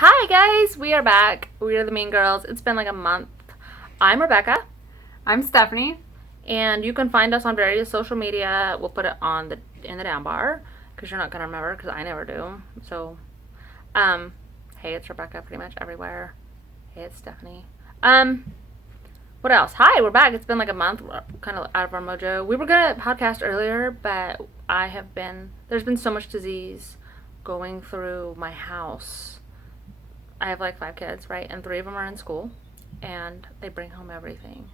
Hi guys, we are back. We are the Mean Girls. It's been like a month. I'm Rebecca. I'm Stephanie. And you can find us on various social media. We'll put it on in the down bar because you're not gonna remember because I never do. So, Heyitsrebecca pretty much everywhere. Heyitsstephanie. What else? Hi, we're back. It's been like a month. We're kind of out of our mojo. We were gonna podcast earlier, but there's been so much disease going through my house. I have like 5 kids, right? And 3 of them are in school, and they bring home everything.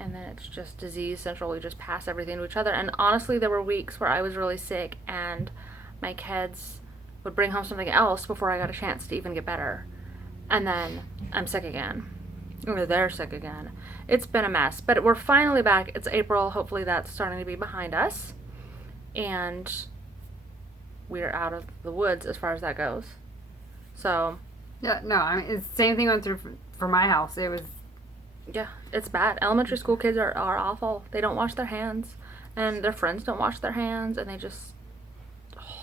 And then it's just disease central. We just pass everything to each other. And honestly, there were weeks where I was really sick, and my kids would bring home something else before I got a chance to even get better. And then I'm sick again. Or they're sick again. It's been a mess. But we're finally back. It's April. Hopefully that's starting to be behind us. And we're out of the woods as far as that goes. So... Yeah, no, I mean, it's the same thing went through for my house. It was... Yeah, it's bad. Elementary school kids are awful. They don't wash their hands, and their friends don't wash their hands, and they just...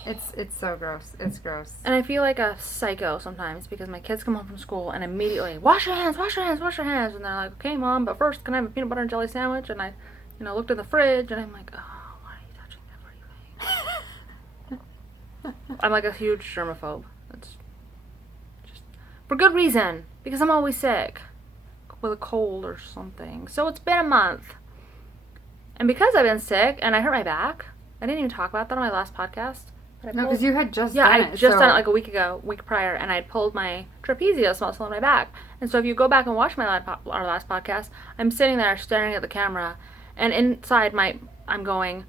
It's so gross. It's gross. And I feel like a psycho sometimes because my kids come home from school and immediately, wash your hands, wash your hands, wash your hands. And they're like, okay, Mom, but first, can I have a peanut butter and jelly sandwich? And I, looked in the fridge, and I'm like, oh, why are you touching everything? I'm like a huge germaphobe. That's just for good reason, because I'm always sick with a cold or something. So it's been a month. And because I've been sick and I hurt my back, I didn't even talk about that on my last podcast. No, because you had just done it. I just done it like a week prior, and I pulled my trapezius muscle in my back. And so if you go back and watch our last podcast, I'm sitting there staring at the camera, and inside I'm going,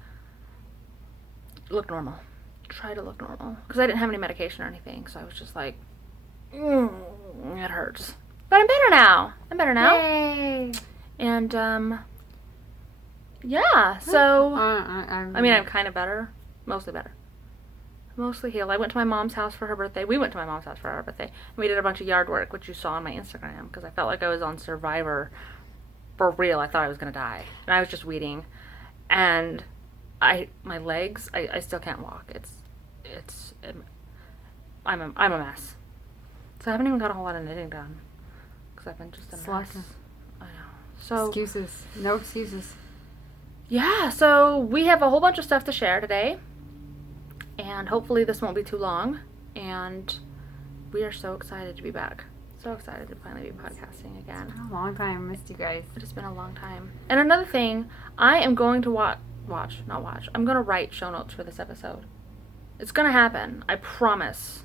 look normal. Try to look normal. Because I didn't have any medication or anything, so I was just like, it hurts. But I'm better now. Yay! And, yeah, so, I'm kind of better. Mostly better. Mostly healed. I went to my mom's house for her birthday. We went to my mom's house for her birthday. And we did a bunch of yard work, which you saw on my Instagram, because I felt like I was on Survivor for real. I thought I was going to die. And I was just weeding. And my legs, I still can't walk. I'm a mess. So I haven't even got a whole lot of knitting done. Because I've been just a mess. I know. So excuses. No excuses. Yeah, so we have a whole bunch of stuff to share today. And hopefully this won't be too long. And we are so excited to be back. So excited to finally be podcasting again. It's been a long time. I missed you guys. It has been a long time. And another thing, I am going to I'm going to write show notes for this episode. It's going to happen. I promise.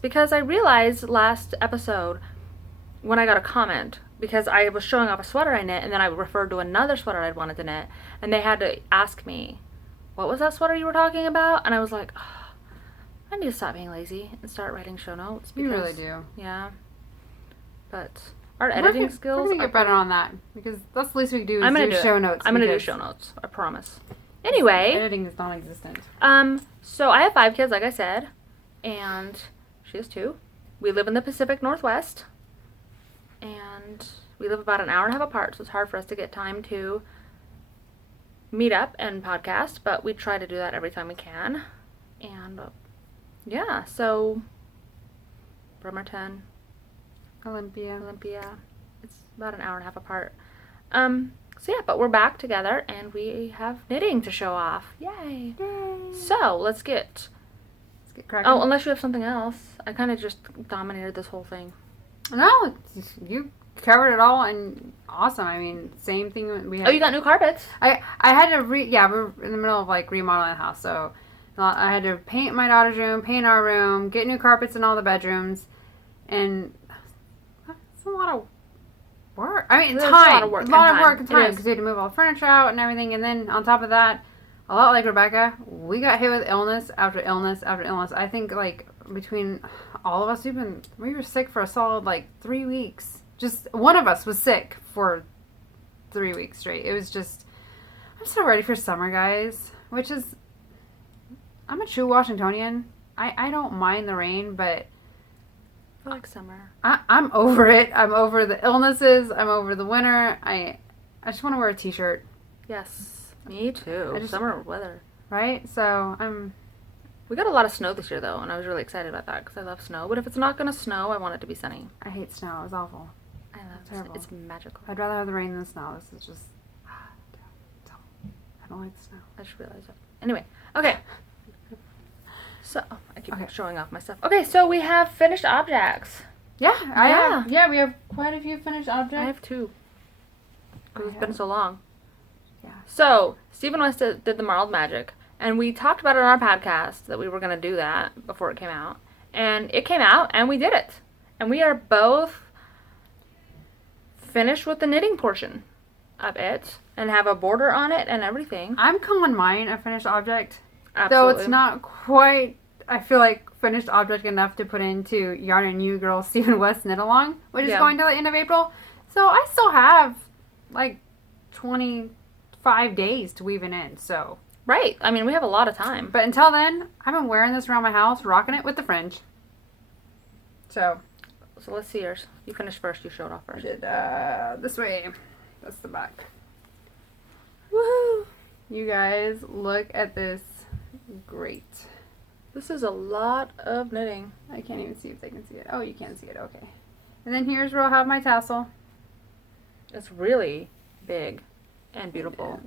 Because I realized last episode when I got a comment, because I was showing off a sweater I knit, and then I referred to another sweater I'd wanted to knit, and they had to ask me, what was that sweater you were talking about? And I was like, oh, I need to stop being lazy and start writing show notes. You really do. Yeah. But our editing skills... We're going to get better on that, because that's the least we can do is do show notes. I'm going to do show notes. I promise. Anyway. Editing is non-existent. So I have 5 kids, like I said, and she has 2. We live in the Pacific Northwest, and we live about an hour and a half apart, so it's hard for us to get time to meet up and podcast, but we try to do that every time we can. And yeah, so Bremerton, Olympia, it's about an hour and a half apart. So yeah, but we're back together and we have knitting to show off. Yay! So let's get cracking. Oh, unless you have something else. I kind of just dominated this whole thing. No, you covered it all, and awesome. I mean, same thing we had. Oh, you got new carpets? I had to we're in the middle of like remodeling the house, so I had to paint my daughter's room, paint our room, get new carpets in all the bedrooms, and it's a lot of work. I mean, time. A lot of work and time because we had to move all the furniture out and everything, and then on top of that, a lot like Rebecca, we got hit with illness after illness after illness. I think like between all of us, we were sick for a solid like 3 weeks. Just one of us was sick for 3 weeks straight. It was just, I'm so ready for summer, guys. Which is, I'm a true Washingtonian. I don't mind the rain, but I like summer. I'm over it. I'm over the illnesses. I'm over the winter. I just want to wear a t-shirt. Yes, me too. Summer weather. Right? So I'm We got a lot of snow this year, though, and I was really excited about that because I love snow. But if it's not going to snow, I want it to be sunny. I hate snow. It's awful. I love it. Terrible. It's magical. I'd rather have the rain than the snow. This is just... I don't like the snow. I just realized that. Anyway, okay. So, I keep showing off my stuff. Okay, so we have finished objects. Yeah, we have quite a few finished objects. I have 2. Because it's been so long. Yeah. So, Stephen West did the Marled magic, and we talked about it on our podcast that we were going to do that before it came out. And it came out, and we did it. And we are both finished with the knitting portion of it, and have a border on it and everything. I'm calling mine a finished object. Absolutely. Though it's not quite, I feel like, finished object enough to put into Yarn and You Girl Stephen West Knit Along, which is going till the end of April. So I still have, like, 25 days to weave it in, so. Right. I mean, we have a lot of time. But until then, I've been wearing this around my house, rocking it with the fringe. So let's see yours. You finished first. You showed off I first. did this way. That's the back. Woohoo! You guys, look at this. Great. This is a lot of knitting. I can't even see if they can see it. Oh, you can see it. Okay. And then here's where I'll have my tassel. It's really big and beautiful.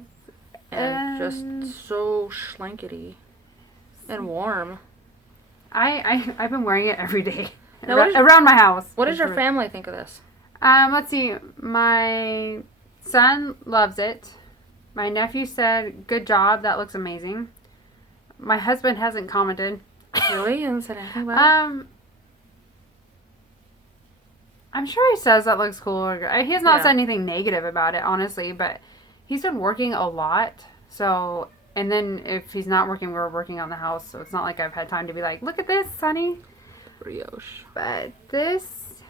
And just so schlankety and warm. I've been wearing it every day. Now, around my house. What does your family think of this? Let's see. My son loves it. My nephew said, "Good job. That looks amazing." My husband hasn't commented. Really? He hasn't said anything about it? I'm sure he says that looks cool. He has not said anything negative about it, honestly, but he's been working a lot. So, and then if he's not working, we're working on the house. So it's not like I've had time to be like, look at this, Sonny. Brioche. But this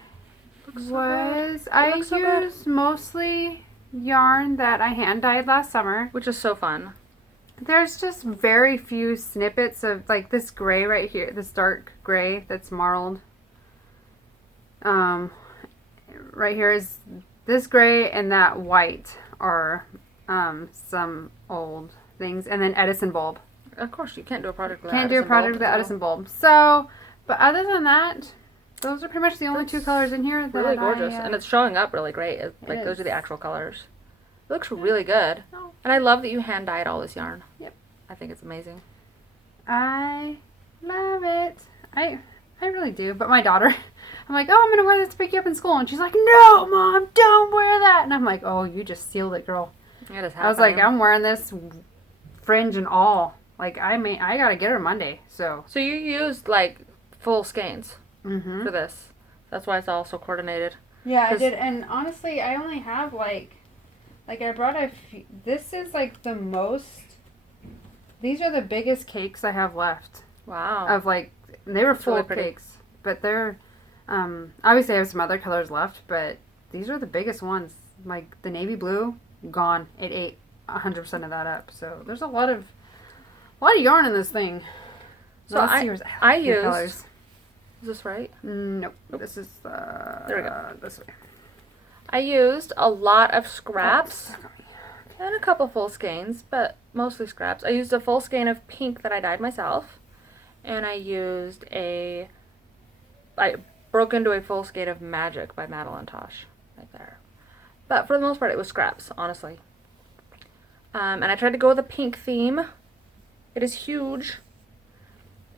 I used mostly yarn that I hand dyed last summer. Which is so fun. There's just very few snippets of, like, this gray right here, this dark gray that's marled. Right here is this gray and that white are some old things. And then Edison bulb. Of course, you can't do a project with Can't do a project with the Edison bulb. So, but other than that, those are pretty much the only 2 colors in here. Really gorgeous. And it's showing up really great. Those are the actual colors. It looks really good. Oh. And I love that you hand dyed all this yarn. Yep. I think it's amazing. I love it. I really do. But my daughter, I'm like, oh, I'm going to wear this to pick you up in school. And she's like, no, Mom, don't wear that. And I'm like, oh, you just sealed it, girl. It is happening. I was like, I'm wearing this fringe and all. Like, I got to get her Monday. So you used, like, full skeins mm-hmm. for this. That's why it's all so coordinated. Yeah, I did. And honestly, I only have, like I brought a few. This is, like, the most. These are the biggest cakes I have left. Wow. Of, like, they were full really cakes. But they're, obviously I have some other colors left, but these are the biggest ones. Like, the navy blue, gone. It ate 100% of that up. So there's a lot of yarn in this thing. So I used colors. Is this right? Nope. This is there we go. This way. I used a lot of scraps and a couple full skeins, but mostly scraps. I used a full skein of pink that I dyed myself, and I broke into a full skein of Magic by Madelinetosh right there. But for the most part, it was scraps, honestly. And I tried to go with a pink theme. It is huge.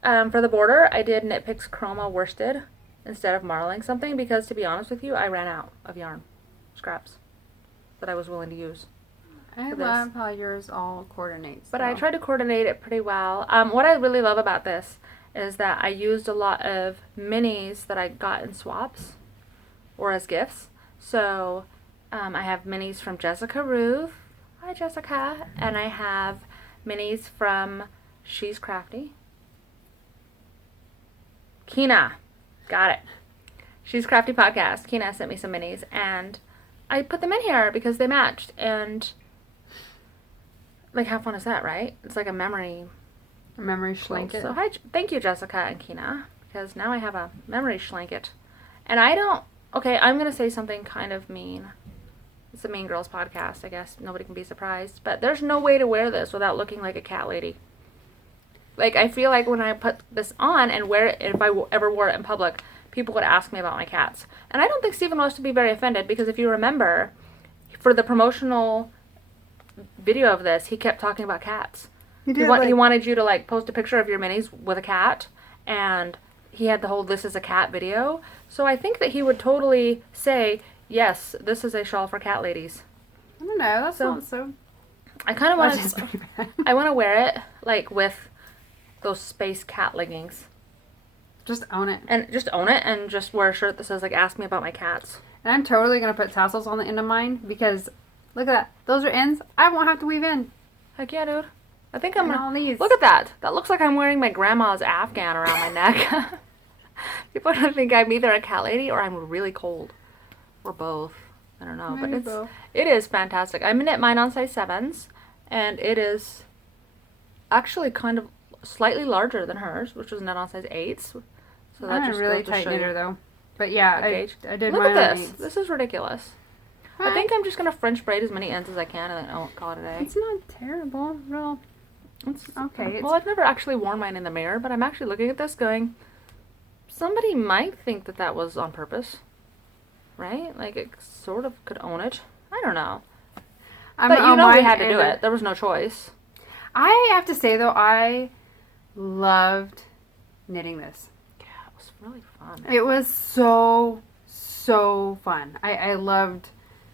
For the border, I did Knit Picks Chroma worsted instead of marling something because, to be honest with you, I ran out of yarn, scraps, that I was willing to use. I love how yours all coordinates. But I tried to coordinate it pretty well. What I really love about this is that I used a lot of minis that I got in swaps or as gifts. So I have minis from Jessica Ruth. Hi, Jessica. And I have minis from She's Crafty. Kina. Got it. She's Crafty Podcast. Kina sent me some minis, and I put them in here because they matched, and like, how fun is that, right? It's like a memory schlanket. So thank you, Jessica and Kina, because now I have a memory schlanket. And I'm going to say something kind of mean. It's a Mean Girls podcast, I guess. Nobody can be surprised. But there's no way to wear this without looking like a cat lady. Like, I feel like when I put this on and wear it, if I ever wore it in public, people would ask me about my cats. And I don't think Stephen was to be very offended, because if you remember, for the promotional video of this, he kept talking about cats. He did, He wanted you to, like, post a picture of your minis with a cat, and he had the whole "this is a cat" video. So I think that he would totally say, yes, this is a shawl for cat ladies. I don't know. That's not so... I kind of want That's to... pretty bad. I want to wear it, like, with those space cat leggings. Just own it. And just own it and just wear a shirt that says, like, ask me about my cats. And I'm totally going to put tassels on the end of mine because, look at that. Those are ends. I won't have to weave in. Heck yeah, dude. I think I'm And gonna... all these. Look at that. That looks like I'm wearing my grandma's Afghan around my neck. People are going to think I'm either a cat lady or I'm really cold. Or both. I don't know. Maybe But both. it is fantastic. I'm knit mine on size 7s. And it is actually kind of slightly larger than hers, which was knit on size 8s. So that I'm a just really goes to tight show knitter you though. But yeah, the gauge. I did Look mine at on this. 8s. This is ridiculous. I think I'm just going to French braid as many ends as I can and then I'll call it a day. It's not terrible. Real. It's okay. Well, I've never actually worn mine in the mirror, but I'm actually looking at this going, somebody might think that that was on purpose. Right? Like, it sort of could own it. I don't know. But you know we had to do it. There was no choice. I have to say, though, I loved knitting this. Yeah, it was really fun. It was so fun. I loved...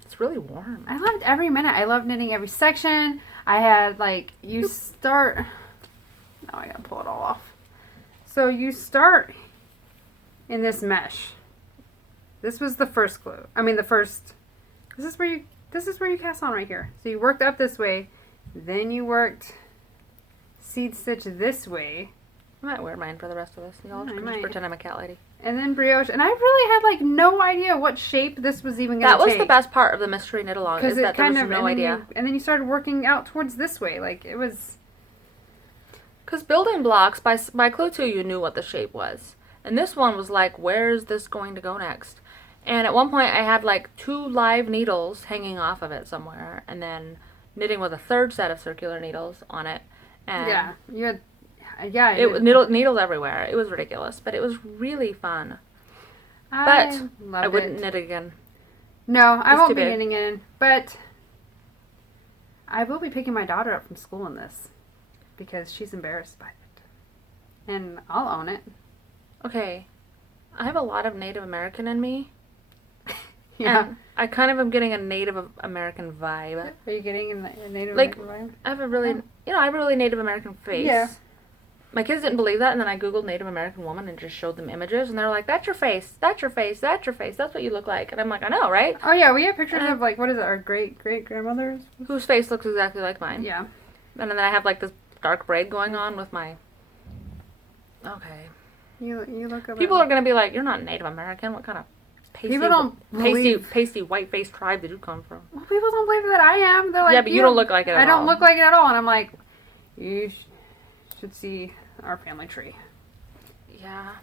It's really warm. I loved every minute. I loved knitting every section. I had, like, you start... Now I gotta pull it all off. So you start in this mesh. This was the first glue. I mean, the first... This is where you cast on right here. So you worked up this way. Then you worked seed stitch this way. I might wear mine for the rest of this. Y'all just pretend I'm a cat lady. And then brioche. And I really had, like, no idea what shape this was even going to That take. was the best part of the mystery knit along, is that there was no idea. And then you started working out towards this way. Like, it was... Because building blocks, by clue 2, you knew what the shape was. And this one was like, where's this going to go next? And at one point, I had, like, 2 live needles hanging off of it somewhere. And then knitting with a third set of circular needles on it. And yeah. You had... Yeah. It was needles everywhere. It was ridiculous. But it was really fun. But I wouldn't knit again. No, I won't too be big. knitting in. But I will be picking my daughter up from school in this. Because she's embarrassed by it. And I'll own it. Okay. I have a lot of Native American in me. Yeah. And I kind of am getting a Native American vibe. Are you getting in the Native Like, American vibe? I have a really, I have a really Native American face. Yeah. My kids didn't believe that, and then I Googled Native American woman and just showed them images, and they're like, that's your face, that's your face, that's your face, that's what you look like. And I'm like, I know, right? Oh, yeah, we have pictures of, like, what is it, our great-great-grandmothers? Whose face looks exactly like mine. Yeah. And then I have, like, this dark braid going on with my... Okay. You look up. People are going to be like, you're not Native American. What kind of pasty white-faced tribe did you come from? Well, people don't believe that I am. They're like, yeah, but you don't look like it at all. I don't look like it at all. And I'm like, you should see our family tree. Yeah.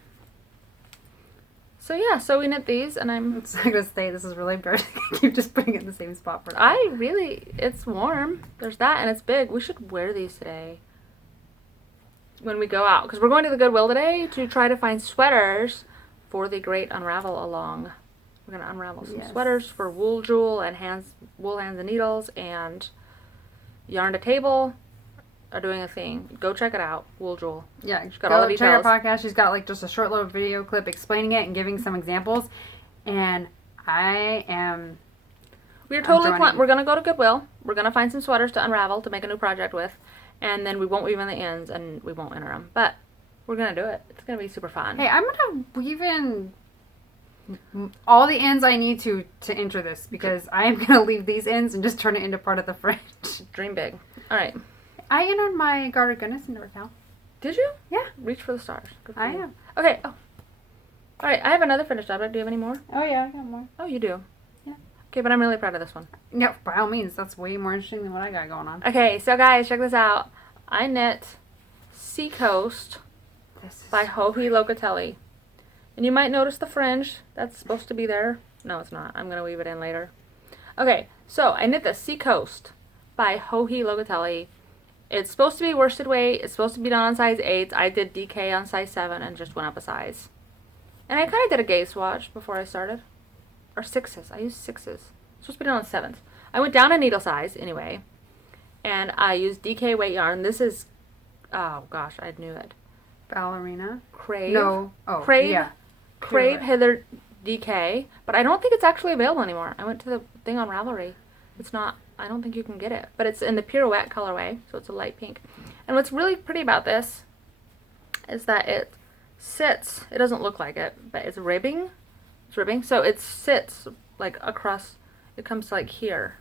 So yeah, so we knit these, and I'm... It's not going to stay. This is really embarrassing. I keep just putting it in the same spot for now. It's warm. There's that, and it's big. We should wear these today when we go out, because we're going to the Goodwill today to try to find sweaters for the great unravel along. We're going to unravel some sweaters for Wooljewel and Wool Hands and Needles, and Yarn to Table are doing a thing. Go check it out, Wooljewel. Yeah, She's got all the check her details. podcast. She's got like just a short little video clip explaining it and giving some examples. And I am... We're going to go to Goodwill. We're going to find some sweaters to unravel to make a new project with. And then we won't weave in the ends and we won't enter them. But we're going to do it. It's going to be super fun. Hey, I'm going to weave in all the ends I need to enter this, because I am going to leave these ends and just turn it into part of the fringe. Dream big. All right. I entered my Garter Goodness into account. Did you? Yeah. Reach for the stars. Good for I you. am. Okay. Oh. All right. I have another finished object. Do you have any more? Oh, yeah, I got more. Oh, you do? Yeah. Okay, but I'm really proud of this one. Yeah, by all means. That's way more interesting than what I got going on. Okay, so guys, check this out. I knit Seacoast by Locatelli. And you might notice the fringe. That's supposed to be there. No, it's not. I'm going to weave it in later. Okay, so I knit the Seacoast by Locatelli. It's supposed to be worsted weight. It's supposed to be done on size 8. I did DK on size 7 and just went up a size. And I kind of did a gauge swatch before I started. Or 6s. I used 6s. It's supposed to be done on 7s. I went down a needle size anyway. And I used DK weight yarn. This is, oh gosh, I knew it. Ballerina? Crave. No. Oh, Crave. yeah. Crave Hither DK. But I don't think it's actually available anymore. I went to the thing on Ravelry. It's not, I don't think you can get it. But it's in the Pirouette colorway, so it's a light pink. And what's really pretty about this is that it sits, it doesn't look like it, but it's ribbing. It's ribbing. So it sits like across, it comes to like here.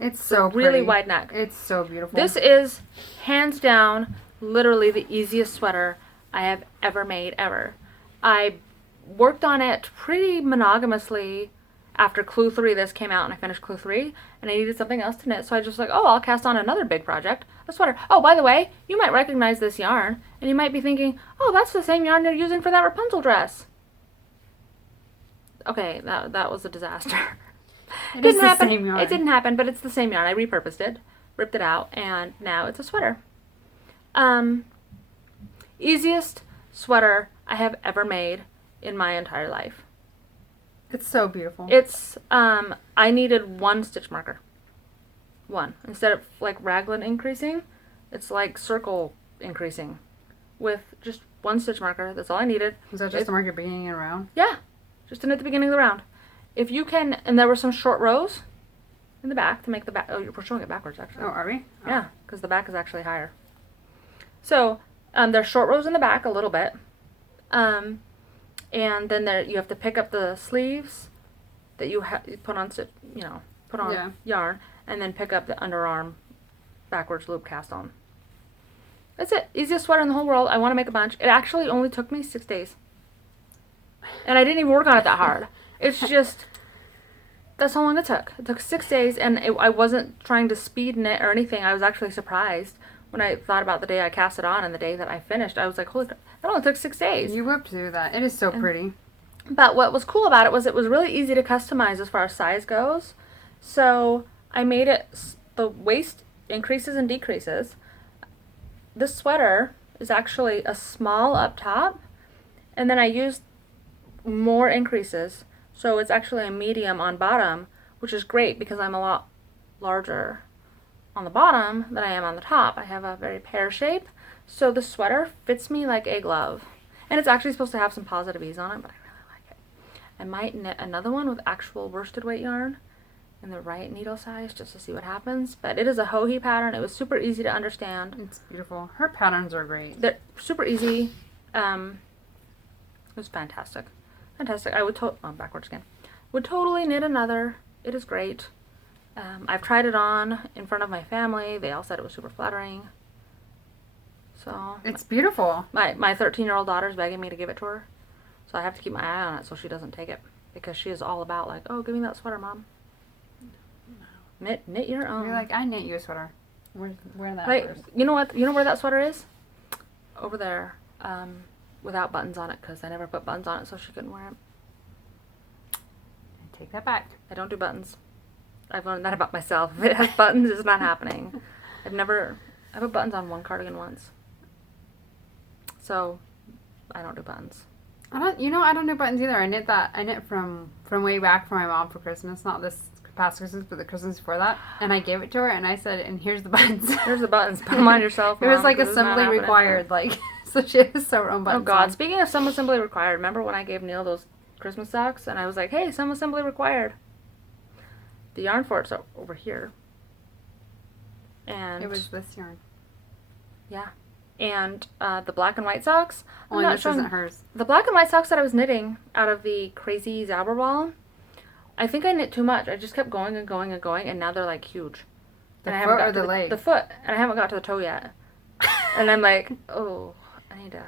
It's so really pretty. wide neck. It's so beautiful. This is hands down literally the easiest sweater I have ever made ever. I worked on it pretty monogamously after Clue 3 this came out, and I finished Clue 3 and I needed something else to knit, so I just like, oh, I'll cast on another big project, a sweater. Oh, by the way, you might recognize this yarn and you might be thinking, oh, that's the same yarn you're using for that Rapunzel dress. Okay, that was a disaster. It didn't happen. Same yarn. It didn't happen, but it's the same yarn. I repurposed it, ripped it out, and now it's a sweater. Easiest sweater I have ever made in my entire life. It's so beautiful. It's, I needed one stitch marker. One. Instead of like raglan increasing, it's like circle increasing with just one stitch marker. That's all I needed. Was that just to mark your beginning and round? Yeah. Just in at the beginning of the round. If you can, and there were some short rows in the back to make the back, oh, we're showing it backwards actually. Oh, are we? Oh. Yeah, because the back is actually higher. So, there's short rows in the back a little bit. And then there you have to pick up the sleeves that you put on, put on yarn, and then pick up the underarm backwards loop cast on. That's it. Easiest sweater in the whole world. I want to make a bunch. It actually only took me 6 days. And I didn't even work on it that hard. It's just, that's how long it took. It took 6 days, and I wasn't trying to speed knit or anything. I was actually surprised when I thought about the day I cast it on and the day that I finished. I was like, holy crap, that only took 6 days. You whipped through that. It is so pretty. But what was cool about it was really easy to customize as far as size goes. So I made it, the waist increases and decreases. This sweater is actually a small up top, and then I used more increases. So it's actually a medium on bottom, which is great because I'm a lot larger on the bottom than I am on the top. I have a very pear shape, so the sweater fits me like a glove. And it's actually supposed to have some positive ease on it, but I really like it. I might knit another one with actual worsted weight yarn in the right needle size just to see what happens. But it is a Joji pattern. It was super easy to understand. It's beautiful. Her patterns are great. They're super easy. It was fantastic. Fantastic. I would backwards again. Would totally knit another. It is great. I've tried it on in front of my family. They all said it was super flattering. So it's beautiful. My 13-year-old daughter's begging me to give it to her, so I have to keep my eye on it so she doesn't take it, because she is all about like, oh, give me that sweater, Mom. Knit your own. You're like, I knit you a sweater. Wear that like, first. You know what? You know where that sweater is? Over there. Without buttons on it, because I never put buttons on it so she couldn't wear it. Take that back. I don't do buttons. I've learned that about myself. If it has buttons, it's not happening. I put buttons on one cardigan once. So, I don't do buttons. I don't do buttons either. I knit from way back for my mom for Christmas. Not this past Christmas, but the Christmas before that. And I gave it to her, and I said, and here's the buttons. Here's the buttons. Put them on yourself, It Mom, was like assembly required, like... So she has her own buttons. Oh God! On. Speaking of some assembly required, remember when I gave Neil those Christmas socks and I was like, "Hey, some assembly required." The yarn for it's over here. And it was this yarn. Yeah, and the black and white socks. Only this isn't hers. The black and white socks that I was knitting out of the crazy Zauber ball, I think I knit too much. I just kept going and going and going, and now they're like huge. The and foot or the leg? The foot, and I haven't got to the toe yet. And I'm like, oh. I need to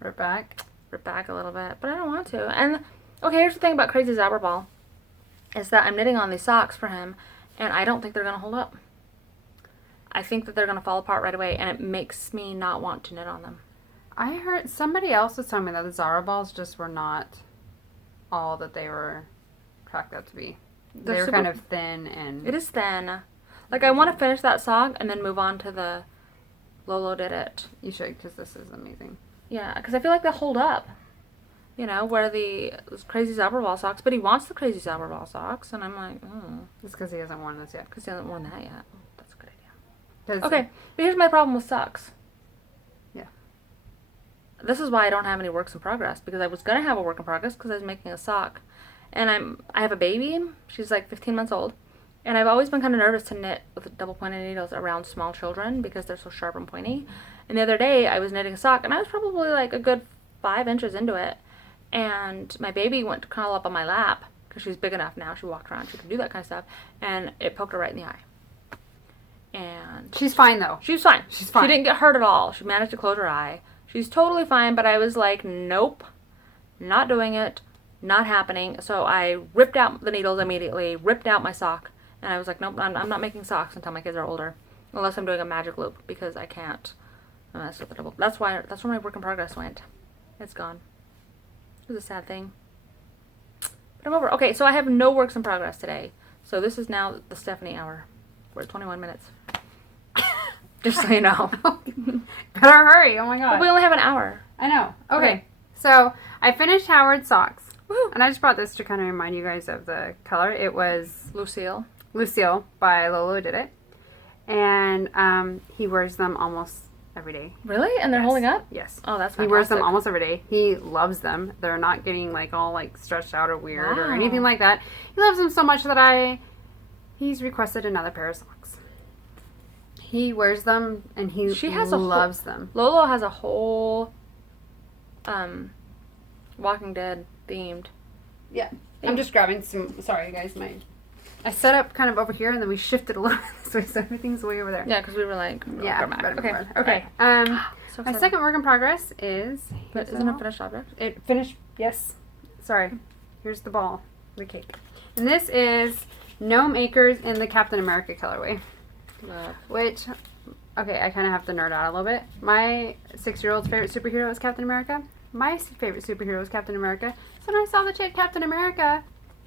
rip back a little bit, but I don't want to. And okay, here's the thing about Crazy Zauber Ball, is that I'm knitting on these socks for him, and I don't think they're gonna hold up. I think that they're gonna fall apart right away, and it makes me not want to knit on them. I heard somebody else was telling me that the Zara balls just were not all that they were cracked up to be. They were kind of thin and. It is thin. Like I want to finish that sock and then move on to the Lolo did it. You should, because this is amazing. Yeah, because I feel like they hold up. You know, where those crazy Zauberwall socks, but he wants the crazy Zauberwall socks, and I'm like, It's because he hasn't worn this yet. Because he hasn't worn that yet. That's a good idea. 'Cause Okay, but here's my problem with socks. Yeah. This is why I don't have any works in progress, because I was going to have a work in progress because I was making a sock. And I have a baby. She's like 15 months old. And I've always been kind of nervous to knit with double pointed needles around small children because they're so sharp and pointy. And the other day I was knitting a sock, and I was probably like a good 5 inches into it. And my baby went to curl up on my lap because she's big enough now. She walked around. She can do that kind of stuff. And it poked her right in the eye. And she's fine, though. she was fine. She's fine. She didn't get hurt at all. She managed to close her eye. She's totally fine, but I was like, nope, not doing it, not happening. So I ripped out the needles immediately, ripped out my sock, and I was like, nope, I'm not making socks until my kids are older, unless I'm doing a magic loop, because I can't mess with the double. That's where my work in progress went. It's gone. It was a sad thing. But I'm over. Okay, so I have no works in progress today. So this is now the Stephanie hour. We're at 21 minutes. Just so you know. Better hurry. Oh my god. But we only have an hour. I know. Okay. Okay. So I finished Howard's socks. Woo. And I just brought this to kind of remind you guys of the color. It was Lucille by Lolo did it. And he wears them almost every day. Really? And they're Yes. holding up? Yes. Oh, that's fantastic. He wears them almost every day. He loves them. They're not getting like all like stretched out or weird or Wow. anything like that. He loves them so much that he's requested another pair of socks. He wears them and he loves them. Lolo has a whole Walking Dead themed. Yeah. I'm just grabbing some. Sorry, guys. I set up kind of over here, and then we shifted a little bit this way, so everything's way over there. Yeah, because we were like, Yeah. go back. Okay. Okay. So My excited. second work in progress is. But isn't it a finished object? It finished. Yes. Sorry. Here's the ball, the cake, and this is Gnome Acres in the Captain America colorway. Love. Which, okay, I kind of have to nerd out a little bit. My 6-year-old's favorite superhero is Captain America. My favorite superhero is Captain America. So when I saw the chick Captain America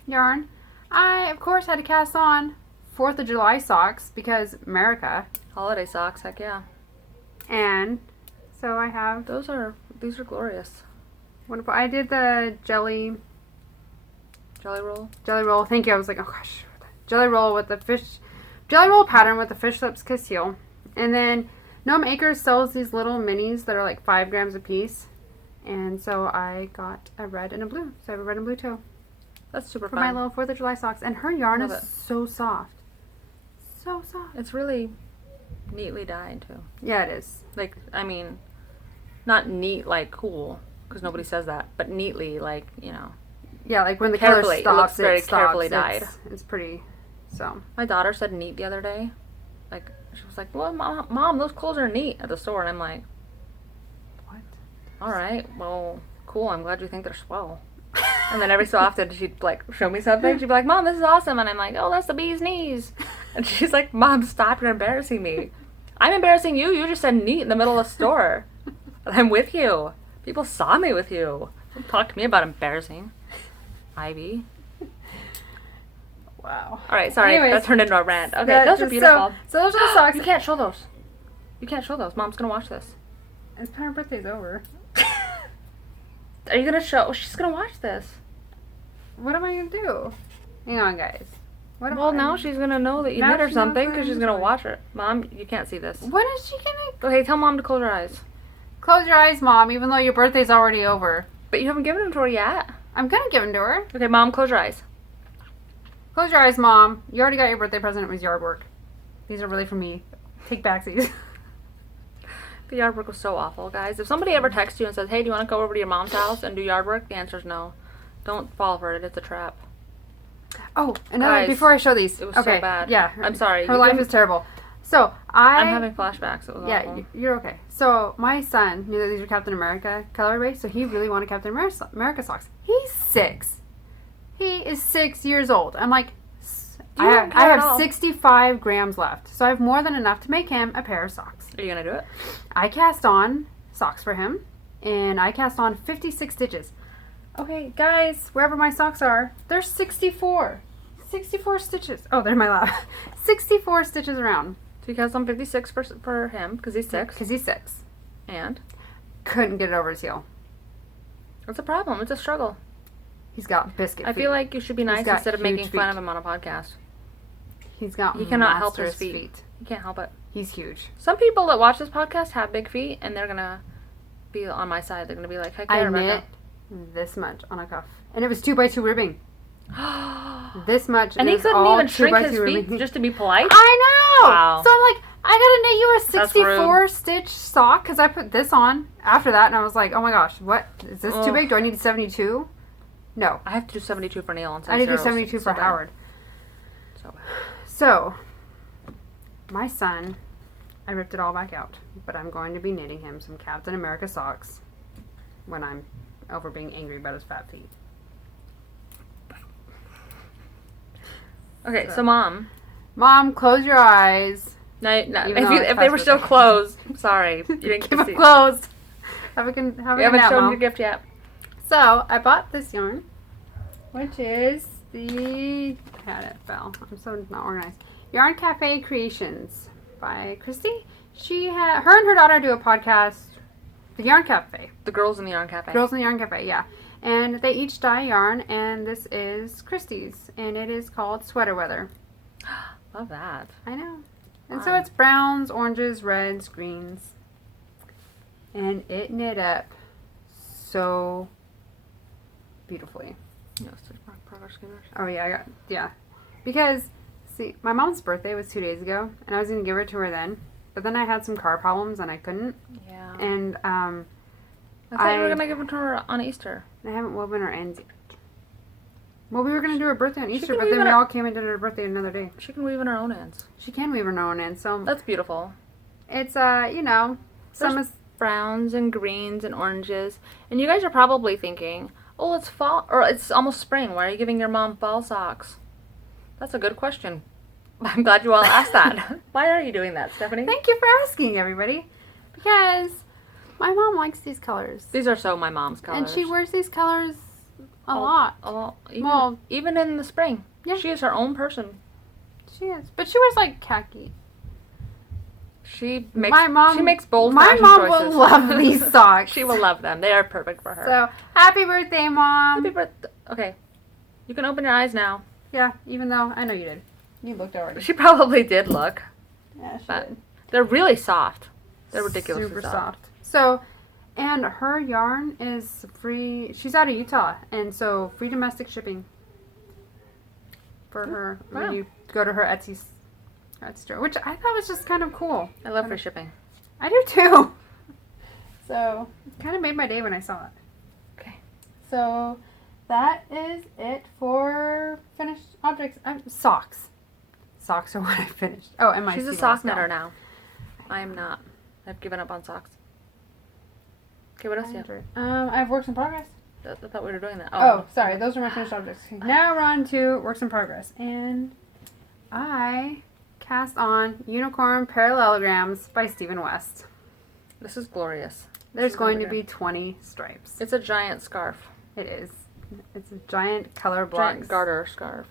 yarn, I, of course, had to cast on 4th of July socks because America. Holiday socks, heck yeah. And so I have These are glorious. wonderful. I did the jelly Jelly roll. Thank you. I was like, oh gosh, jelly roll with the jelly roll pattern with the fish lips kiss heel. And then Gnome Acres sells these little minis that are like 5 grams a piece. And so I got a red and a blue. So I have a red and blue toe That's super for fun. my little 4th of July socks. And her yarn Love is it. so soft. So soft. It's really neatly dyed too. Yeah, it is. Like, I mean, not neat like cool, because nobody says that, but neatly like, you know. Yeah, like when the Carefully. color It stops, looks very stops. carefully dyed. It's pretty, so. My daughter said neat the other day. Like, she was like, well, mom, those clothes are neat at the store. And I'm like, What? all right, well, cool. I'm glad you think they're swell. And then every so often she'd like show me something. She'd be like, Mom, this is awesome. And I'm like, oh, that's the bee's knees. And she's like, Mom, stop. You're embarrassing me. I'm embarrassing you. You just said neat in the middle of the store. And I'm with you. People saw me with you. Don't talk to me about embarrassing. Ivy. Wow. All right, sorry. Anyways, that turned into a rant. Okay, those are beautiful. So those are the socks. You can't show those. You can't show those. Mom's going to watch this. It's her birthday's over. Are you going to show? She's going to watch this. What am I going to do? Hang on, guys. What am Well, I- now she's going to know that you Now did or she knows something that because I'm she's going to sorry. watch it. Mom, you can't see this. When is she going to... Okay, tell Mom to close her eyes. Close your eyes, Mom, even though your birthday's already over. But you haven't given them to her yet. I'm going to give them to her. Okay, Mom, close your eyes. Close your eyes, Mom. You already got your birthday present. It was yard work. These are really for me. Take backsies. The yard work was so awful, guys. If somebody ever texts you and says, hey, do you want to go over to your mom's house and do yard work? The answer is no. Don't fall for it. It's a trap. Oh, another Guys, before I show these. it was so okay. bad. Yeah. I'm sorry. Her You life can- is terrible. So I'm having flashbacks. It was Yeah, awful. you're okay. So my son knew that these were Captain America colorway, so he really wanted Captain America socks. He's 6. He is 6 years old. I'm like, You don't care I at have all. 65 grams left, so I have more than enough to make him a pair of socks. Are you going to do it? I cast on socks for him, and I cast on 56 stitches. Okay, guys, wherever my socks are, there's 64. 64 stitches. Oh, they're in my lap. 64 stitches around. So he has on 56 for him because he's 6. Because he's 6. And? Couldn't get it over his heel. It's a problem. It's a struggle. He's got biscuit feet. I feel like you should be nice instead of making fun of him on a podcast. He cannot help his feet. He can't help it. He's huge. Some people that watch this podcast have big feet, and they're going to be on my side. They're going to be like, heck yeah, Rebecca. I knit this much on a cuff. And it was 2x2 ribbing. This much. And he couldn't even shrink his feet just to be polite? I know! Wow. So I'm like, I gotta knit you a 64 stitch sock because I put this on after that, and I was like, oh my gosh, what? Is this too big? Do I need 72? No. I have to do 72 for Neil. I need to do 72 for Howard. So, my son, I ripped it all back out, but I'm going to be knitting him some Captain America socks when I'm over being angry about his fat feet. Okay, so Mom, close your eyes. No, if they were still closed, sorry, you didn't Keep get to see. them closed. We haven't shown your gift yet. So I bought this yarn, which is it fell. I'm so not organized. Yarn Cafe Creations by Christy. Her and her daughter do a podcast, the Yarn Cafe. The Girls in the Yarn Cafe. Girls in the Yarn Cafe, yeah. And they each dye yarn, and this is Christy's, and it is called Sweater Weather. Love that. I know. And so it's browns, oranges, reds, greens. And it knit up so beautifully. Oh, yeah. Because, see, my mom's birthday was 2 days ago, and I was going to give it to her then. But then I had some car problems, and I couldn't. Yeah. And, I thought you were going to give it to her on Easter. I haven't woven her ends yet. Well, we were going to do her birthday on Easter, but then we all came and did her birthday another day. She can weave in her own ends. She can weave in her own ends, so... That's beautiful. It's, some is... browns and greens and oranges. And you guys are probably thinking, oh, it's fall, or it's almost spring. Why are you giving your mom fall socks? That's a good question. I'm glad you all asked that. Why are you doing that, Stephanie? Thank you for asking, everybody. Because my mom likes these colors. These are so my mom's colors. And she wears these colors a lot. Even in the spring. Yeah. She is her own person. She is. But she wears, like, khaki. She makes bold fashion choices. My mom will love these socks. She will love them. They are perfect for her. So, happy birthday, Mom. Happy birthday. Okay. You can open your eyes now. Yeah, even though I know you did. You looked already. She probably did look. Yeah, she did. They're really soft. They're ridiculously super soft. So, and her yarn is free. She's out of Utah, and so free domestic shipping for her when you go to her Etsy store, which I thought was just kind of cool. I love free shipping. I do too. So it kind of made my day when I saw it. Okay. So that is it for finished objects. Socks. Socks are what I finished. Oh, and she's a sock knitter now. I am not. I've given up on socks. Okay, what else do you have? I have works in progress. I thought we were doing that. Oh, sorry. Those are my finished objects. Okay, now we're on to works in progress. And I cast on Unicorn Parallelograms by Stephen West. This is glorious. There's going to be 20 stripes. It's a giant scarf. It is. It's a giant color block. Giant garter scarf.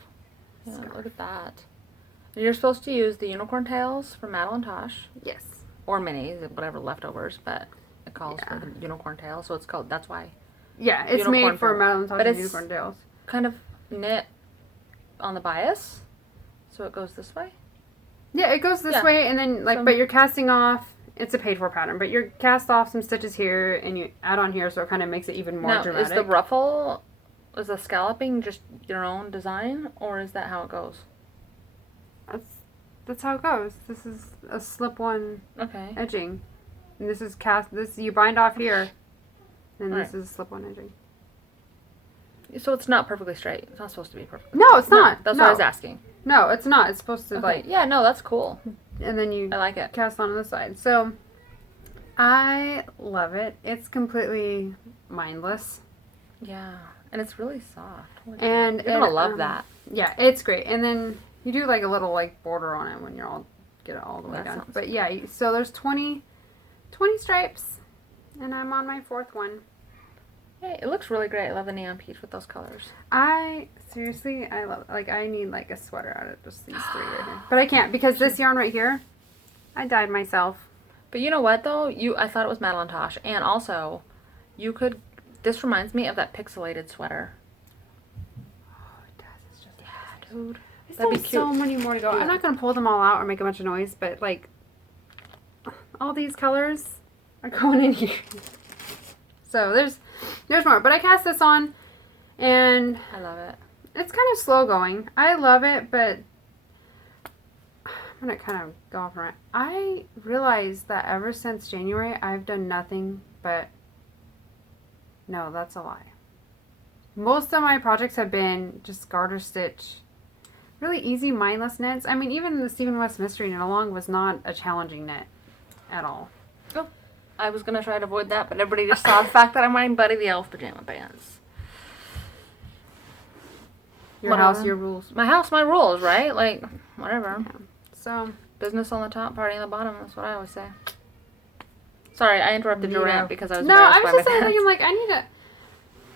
Yeah, look at that. You're supposed to use the unicorn tails from Madelinetosh. Yes. Or minis, whatever leftovers, but it calls for the unicorn tail, so it's called, that's why. Yeah, it's made for Madelinetosh and unicorn tails. Kind of knit on the bias, so it goes this way. Yeah, it goes this way, and then, but you're casting off, it's a paid for pattern, but you're cast off some stitches here, and you add on here, so it kind of makes it even more dramatic. Is the ruffle, is the scalloping just your own design, or is that how it goes? That's how it goes. This is a slip-on edging. And this is you bind off here, and this is slip-on edging. So it's not perfectly straight. It's not supposed to be perfect. No, it's not. That's what I was asking. No, it's not. It's supposed to that's cool. And then you I like it. Cast on the side. So I love it. It's completely mindless. Yeah, and it's really soft. And you're gonna love that. Yeah, it's great. And then you do like a little border on it when you're get it all the way done. But yeah, so there's 20 stripes, and I'm on my 4th one. Hey, it looks really great. I love the neon peach with those colors. I love it. I need a sweater out of just these 3 right here. But I can't because this yarn right here I dyed myself. But you know what though? I thought it was Madelinetosh, and also, you could. This reminds me of that pixelated sweater. Oh, it does. It's just Dude. That'd be cute. So many more to go. Yeah. I'm not gonna pull them all out or make a bunch of noise, but like, all these colors are going in here. So there's more. But I cast this on, and I love it. It's kind of slow going. I love it, but I'm gonna kind of go off on it. I realized that ever since January, I've done nothing but. No, that's a lie. Most of my projects have been just garter stitch. Really easy, mindless knits. I mean, even the Stephen West Mystery Knit Along was not a challenging knit at all. Oh, I was going to try to avoid that, but everybody just saw the fact that I'm wearing Buddy the Elf pajama pants. Your house, your rules. My house, my rules, right? Like, whatever. Yeah. So, business on the top, party on the bottom. That's what I always say. Sorry, I interrupted your rant because I was embarrassed by my pants. No, I was just thinking, like, I need to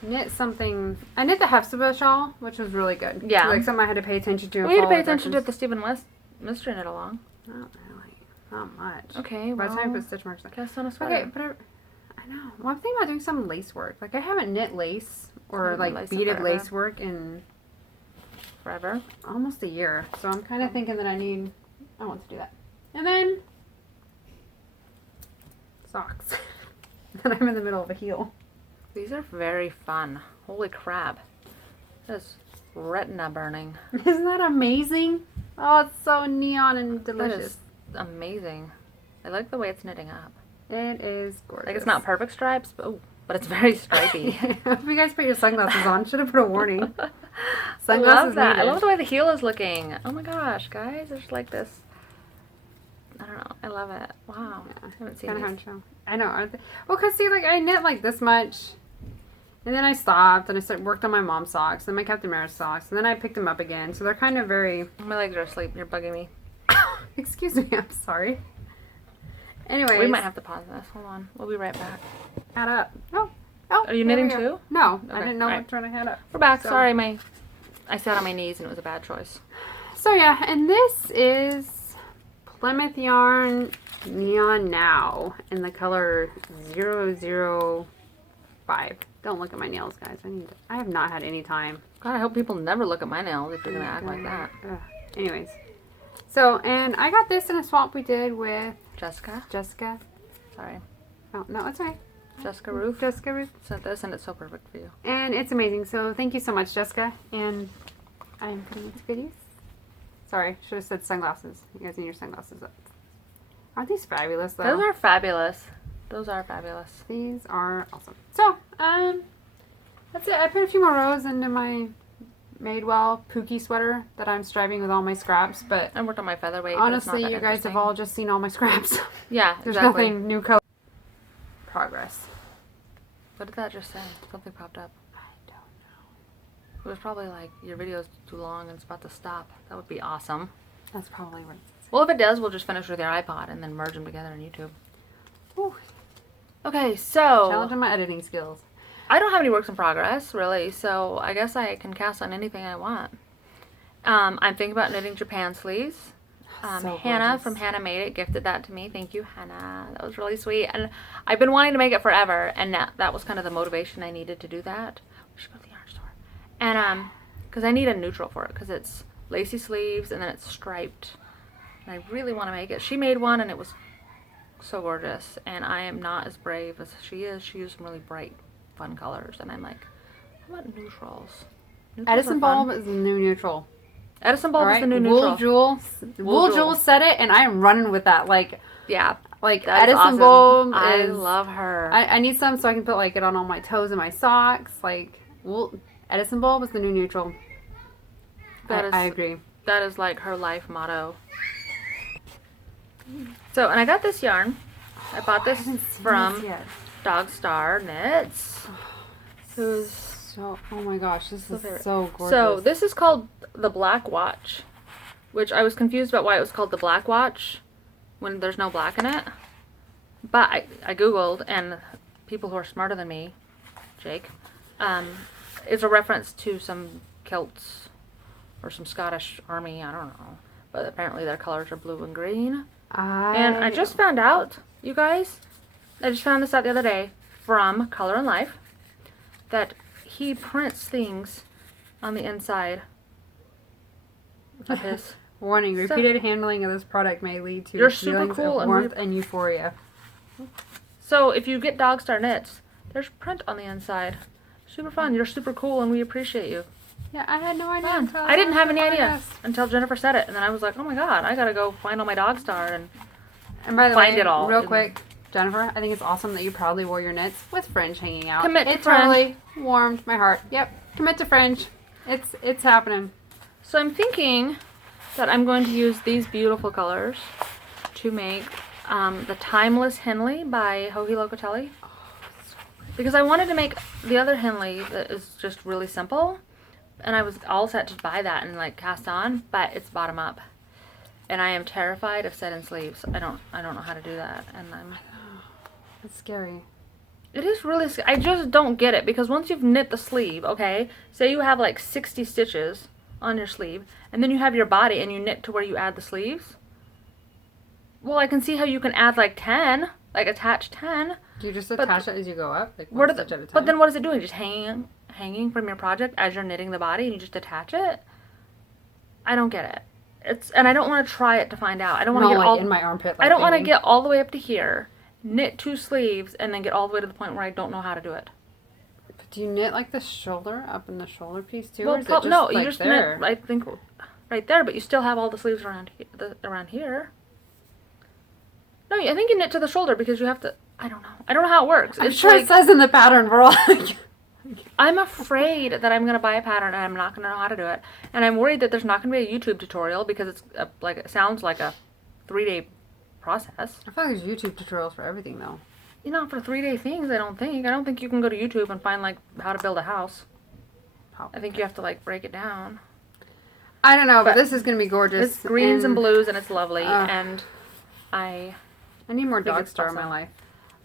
knit something. I knit the Hephzibah shawl, which was really good. Yeah. Like something I had to pay attention to. We had to pay attention to the Stephen West Mystery Knit Along. Not really. Not much. Okay, by the time I put stitch marks on. Cast on a sweater. Okay, but I know. Well, I'm thinking about doing some lace work. Like, I haven't knit lace or, like, beaded lace work in forever. Almost a year. So I'm kind of thinking that I want to do that. And then socks. And I'm in the middle of a heel. These are very fun. Holy crap. That is retina burning. Isn't that amazing? Oh, it's so neon and delicious. That is amazing. I like the way it's knitting up. It is gorgeous. Like, it's not perfect stripes, but it's very stripy. I hope you guys put your sunglasses on. Should have put a warning. Sunglasses I love that. Needed. I love the way the heel is looking. Oh my gosh, guys. There's like this. I don't know. I love it. Wow. Yeah, I haven't seen these. I know. Aren't they? Well, because see, like, I knit like this much. And then I stopped and I worked on my mom's socks and my Captain America socks. And then I picked them up again. So they're kind of very... My legs are asleep. You're bugging me. Excuse me. I'm sorry. Anyways. We might have to pause this. Hold on. We'll be right back. Add up. Oh. Are you knitting too? No. Okay. I didn't know which one I had up. We're back. So. Sorry. I sat on my knees and it was a bad choice. So yeah. And this is Plymouth yarn Neon Now in the color 005. Don't look at my nails, guys. I have not had any time. God, I hope people never look at my nails if you're going to act like that. Anyways. So, and I got this in a swap we did with... Jessica. Sorry. Oh, no, it's okay. Jessica Ruth. Sent this and it's so perfect for you. And it's amazing. So, thank you so much, Jessica. And I'm putting it to good use. Sorry, should have said sunglasses. You guys need your sunglasses up. Aren't these fabulous, though? Those are fabulous. These are awesome. So, that's it. I put a few more rows into my Madewell Pookie sweater that I'm striping with all my scraps, but I worked on my featherweight. Honestly, you guys have all just seen all my scraps. Yeah, There's nothing new color. Progress. What did that just say? Something popped up. I don't know. It was probably like, your video's too long and it's about to stop. That would be awesome. That's probably what it says. Well, if it does, we'll just finish with your iPod and then merge them together on YouTube. Ooh. Okay, so... Challenging my editing skills. I don't have any works in progress, really, so I guess I can cast on anything I want. I'm thinking about knitting Japan sleeves. So Hannah from Hannah Made It gifted that to me. Thank you, Hannah. That was really sweet. And I've been wanting to make it forever, and that was kind of the motivation I needed to do that. We should go to the yarn store. And, because I need a neutral for it, because it's lacy sleeves, and then it's striped. And I really want to make it. She made one, and it was so gorgeous. And I am not as brave as she is. She used some really bright, fun colors. And I'm like, how about neutrals? Edison Bulb is the new neutral. Edison Bulb is the new neutral. Wooljewel said it, and I am running with that. Like, yeah, like Edison Bulb. I love her. I need some so I can put like it on all my toes and my socks. Like, Edison Bulb is the new neutral. I agree. That is like her life motto. So, and I got this yarn. I bought this from Dogstar Knits. Oh my gosh, this is so gorgeous. So this is called the Black Watch, which I was confused about why it was called the Black Watch when there's no black in it. But I googled, and people who are smarter than me, Jake, it's a reference to some Celts or some Scottish army, I don't know. But apparently their colors are blue and green. And I just found out, you guys, I just found this out the other day from Color and Life, that he prints things on the inside of his. Warning, repeated handling of this product may lead to You're super feelings cool of warmth and euphoria. So if you get Dogstar knits, there's print on the inside. Super fun. You're super cool and we appreciate you. Yeah, I had no idea. Fun. I didn't have any idea until Jennifer said it. And then I was like, oh my god, I gotta go find all my Dogstar and by the find way, it all. real quick, Jennifer, I think it's awesome that you proudly wore your knits with fringe hanging out. Commit to it fringe. totally warmed my heart. Yep, commit to fringe. It's happening. So I'm thinking that I'm going to use these beautiful colors to make the Timeless Henley by Locatelli. Because I wanted to make the other Henley that is just really simple. And I was all set to buy that and like cast on, but it's bottom up. And I am terrified of set in sleeves. I don't know how to do that. And It's scary. It is really I just don't get it, because once you've knit the sleeve, okay, say you have like 60 stitches on your sleeve, and then you have your body and you knit to where you add the sleeves. Well, I can see how you can add like 10, like attach 10. Do you just attach it as you go up? Like Where stitch at a time? But then what is it doing? Just hanging from your project as you're knitting the body and you just attach it? I don't get it. And I don't want to try it to find out. I don't want to get all in my armpit. I don't want to get all the way up to here, knit 2 sleeves, and then get all the way to the point where I don't know how to do it. But do you knit like the shoulder up in the shoulder piece too? Well, or is it just, no, like, you just there? knit, I think, right there, but you still have all the sleeves around here. No, I think you knit to the shoulder because you have to. I don't know how it works. I'm sure it says in the pattern. We're all like, I'm afraid that I'm going to buy a pattern and I'm not going to know how to do it. And I'm worried that there's not going to be a YouTube tutorial because it's it sounds like a 3-day process. I feel like there's YouTube tutorials for everything though. You know, for 3-day things, I don't think you can go to YouTube and find like how to build a house. I think you have to like break it down. I don't know, but this is going to be gorgeous. It's greens and blues and it's lovely. And I need more Dogstar in my life.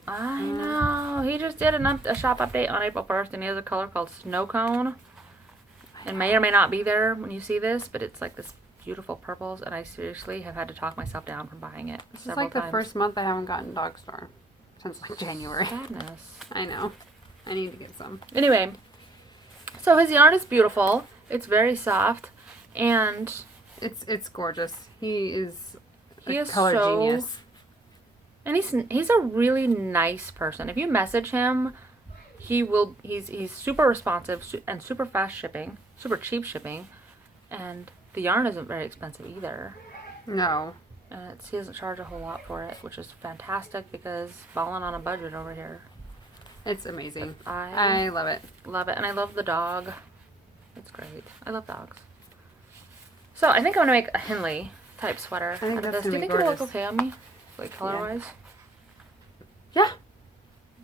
I know. He just did a shop update on April 1st, and he has a color called Snow Cone. It may or may not be there when you see this, but it's like this beautiful purples, and I seriously have had to talk myself down from buying it This is like the first month I haven't gotten Dogstar since like January. Sadness. I know. I need to get some. Anyway, so his yarn is beautiful. It's very soft, and it's gorgeous. He is color genius. And he's a really nice person. If you message him, he's super responsive and super fast shipping, super cheap shipping, and the yarn isn't very expensive either. No. And he doesn't charge a whole lot for it, which is fantastic because balling on a budget over here. It's amazing. I love it. Love it. And I love the dog. It's great. I love dogs. So I think I'm going to make a Henley type sweater I think out of that's this. Do you gonna be think it'll look gorgeous. okay on me? Like color-wise? Yeah.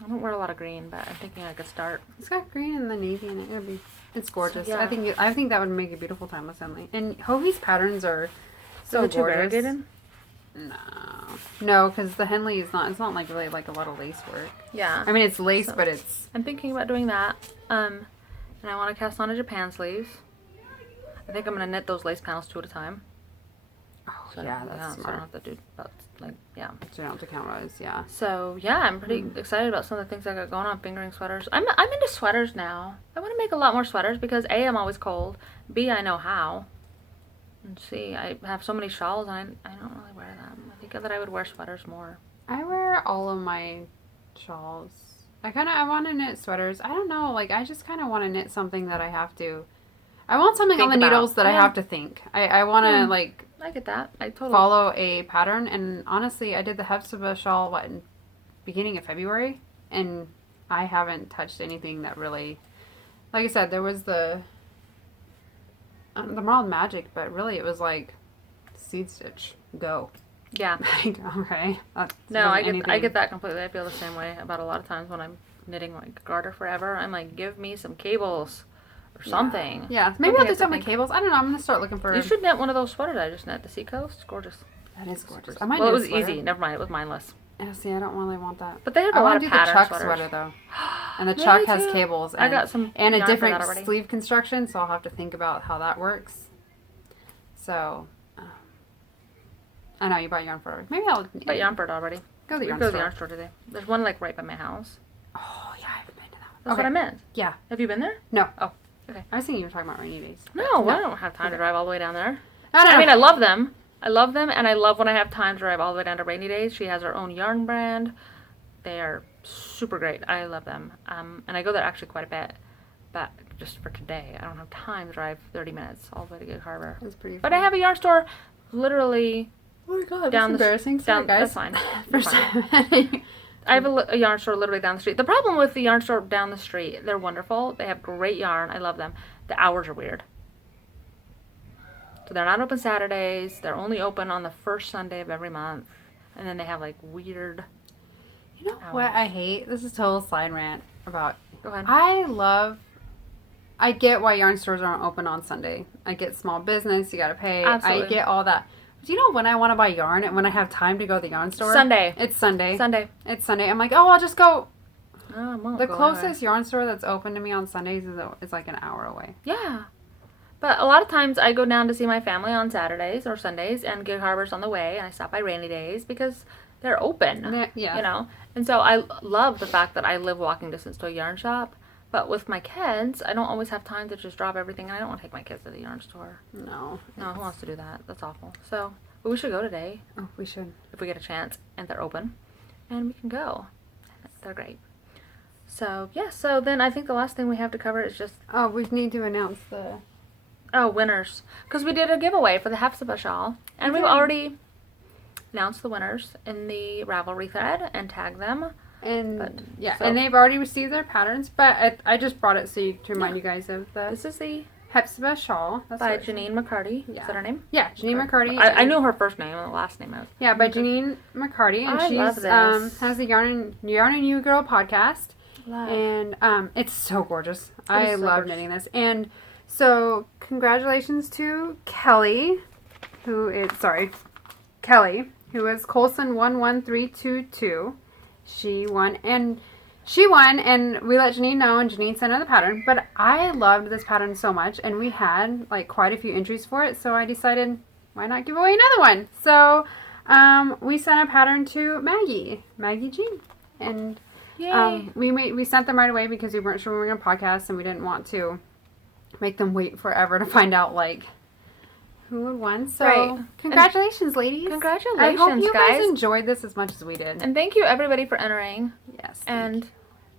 I don't wear a lot of green, but I'm thinking I could start. It's got green and the navy in it. It's gorgeous. So, yeah. I think that would make a beautiful timeless Henley. And Hobie's patterns are so too gorgeous. variegated? No, because the Henley is not. It's not like really like a lot of lace work. Yeah. I mean, it's lace, but it's. I'm thinking about doing that. And I want to cast on a Japan sleeves. I think I'm gonna knit those lace panels 2 at a time. Oh So, yeah, that's so I smart. don't have to do about So you don't have to count rows. Yeah. So yeah, I'm pretty excited about some of the things I got going on fingering sweaters. I'm into sweaters now. I want to make a lot more sweaters because A, I'm always cold. B, I know how. And C, I have so many shawls and I don't really wear them. I think that I would wear sweaters more. I wear all of my shawls. I want to knit sweaters. I don't know. Like I just kind of want to knit something that I have to. I want something Think on the about. needles that I Yeah. have to think. I want to like. I get that. I totally follow a pattern, and honestly I did the Hephzibah shawl in beginning of February, and I haven't touched anything that really, like I said, there was the Marled magic, but really it was like seed stitch go. Yeah. Like, okay, No, I get that completely. I feel the same way about a lot of times when I'm knitting like Garter Forever. I'm like, give me some cables or something. Yeah, maybe I'll do something with cables. I don't know. I'm gonna start looking for. You should knit one of those sweaters I just knit. The Seacoast. It's gorgeous. That is gorgeous. I might. Well, it knit was a sweater. easy. Never mind. It was mindless. Yeah, see, I don't really want that. But they have a I lot want of to do the pattern Chuck sweaters. sweater though, and the Yeah, Chuck me has too. cables I and, got some and a yarn for different that already. sleeve construction, so I'll have to think about how that works. So, I know you bought yarn for it. Maybe I'll But yarn for it already. go to the We yarn go to store. the yarn store today. There's one like right by my house. Oh yeah, I haven't been to that one. That's what I meant. Yeah. Have you been there? No. Oh, okay. I was thinking you were talking about rainy days. No, I don't have time to drive all the way down there. I I mean, I love them. I love them, and I love when I have time to drive all the way down to Rainy Days. She has her own yarn brand. They are super great. I love them. And I go there actually quite a bit. But just for today, I don't have time to drive 30 minutes all the way to Gig Harbor. That's pretty fun. But I have a yarn store literally Oh my god, down that's embarrassing. Sorry, guys. That's fine. First Fine. time. I have a yarn store literally down the street. The problem with the yarn store down the street, they're wonderful. They have great yarn. I love them. The hours are weird. So they're not open Saturdays. They're only open on the first Sunday of every month. And then they have like weird You know what I hate? This is total side rant about. Go ahead. I get why yarn stores aren't open on Sunday. I get small business, you gotta pay. Absolutely. I get all that. But you know when I want to buy yarn and when I have time to go to the yarn store? Sunday. It's Sunday. Sunday. It's Sunday. I'm like, oh, I'll just go. Oh, I won't The go closest anyway. yarn store that's open to me on Sundays is like an hour away. Yeah. But a lot of times I go down to see my family on Saturdays or Sundays, and Gig Harbor's on the way, and I stop by Rainy Days because they're open. Yeah. You know? And so I love the fact that I live walking distance to a yarn shop. But with my kids, I don't always have time to just drop everything, and I don't want to take my kids to the yarn store. No. No, who wants to do that? That's awful. So, but we should go today Oh, we should. if we get a chance, and they're open, and we can go. They're great. So, yeah, so then I think the last thing we have to cover is just, Oh, we need to announce the. winners. Because we did a giveaway for the Hephzibah shawl, and we've did. already announced the winners in the Ravelry thread and tagged them. And But, yeah, so- and they've already received their patterns, but I just brought it to remind you guys of the This is the Hephzibah shawl. That's by what- Janine McCarty. Yeah. Is that her name? Yeah, Janine McCarty. I knew her first name and the last name. Yeah, by Janine McCarty, and I she's love this. has the Yarn and You Girl podcast, Love. and it's so gorgeous. It I is so love gorgeous. knitting this, and so congratulations to Kelly, who is Colson 11322. She won, and we let Janine know, and Janine sent her the pattern. But I loved this pattern so much, and we had like quite a few entries for it, so I decided why not give away another one. So we sent a pattern to Maggie G, and Yay. we sent them right away because we weren't sure we were gonna podcast, and we didn't want to make them wait forever to find out like who had won. So Right. congratulations, ladies! Congratulations, I hope you guys. enjoyed this as much as we did. And thank you everybody for entering. Yes, And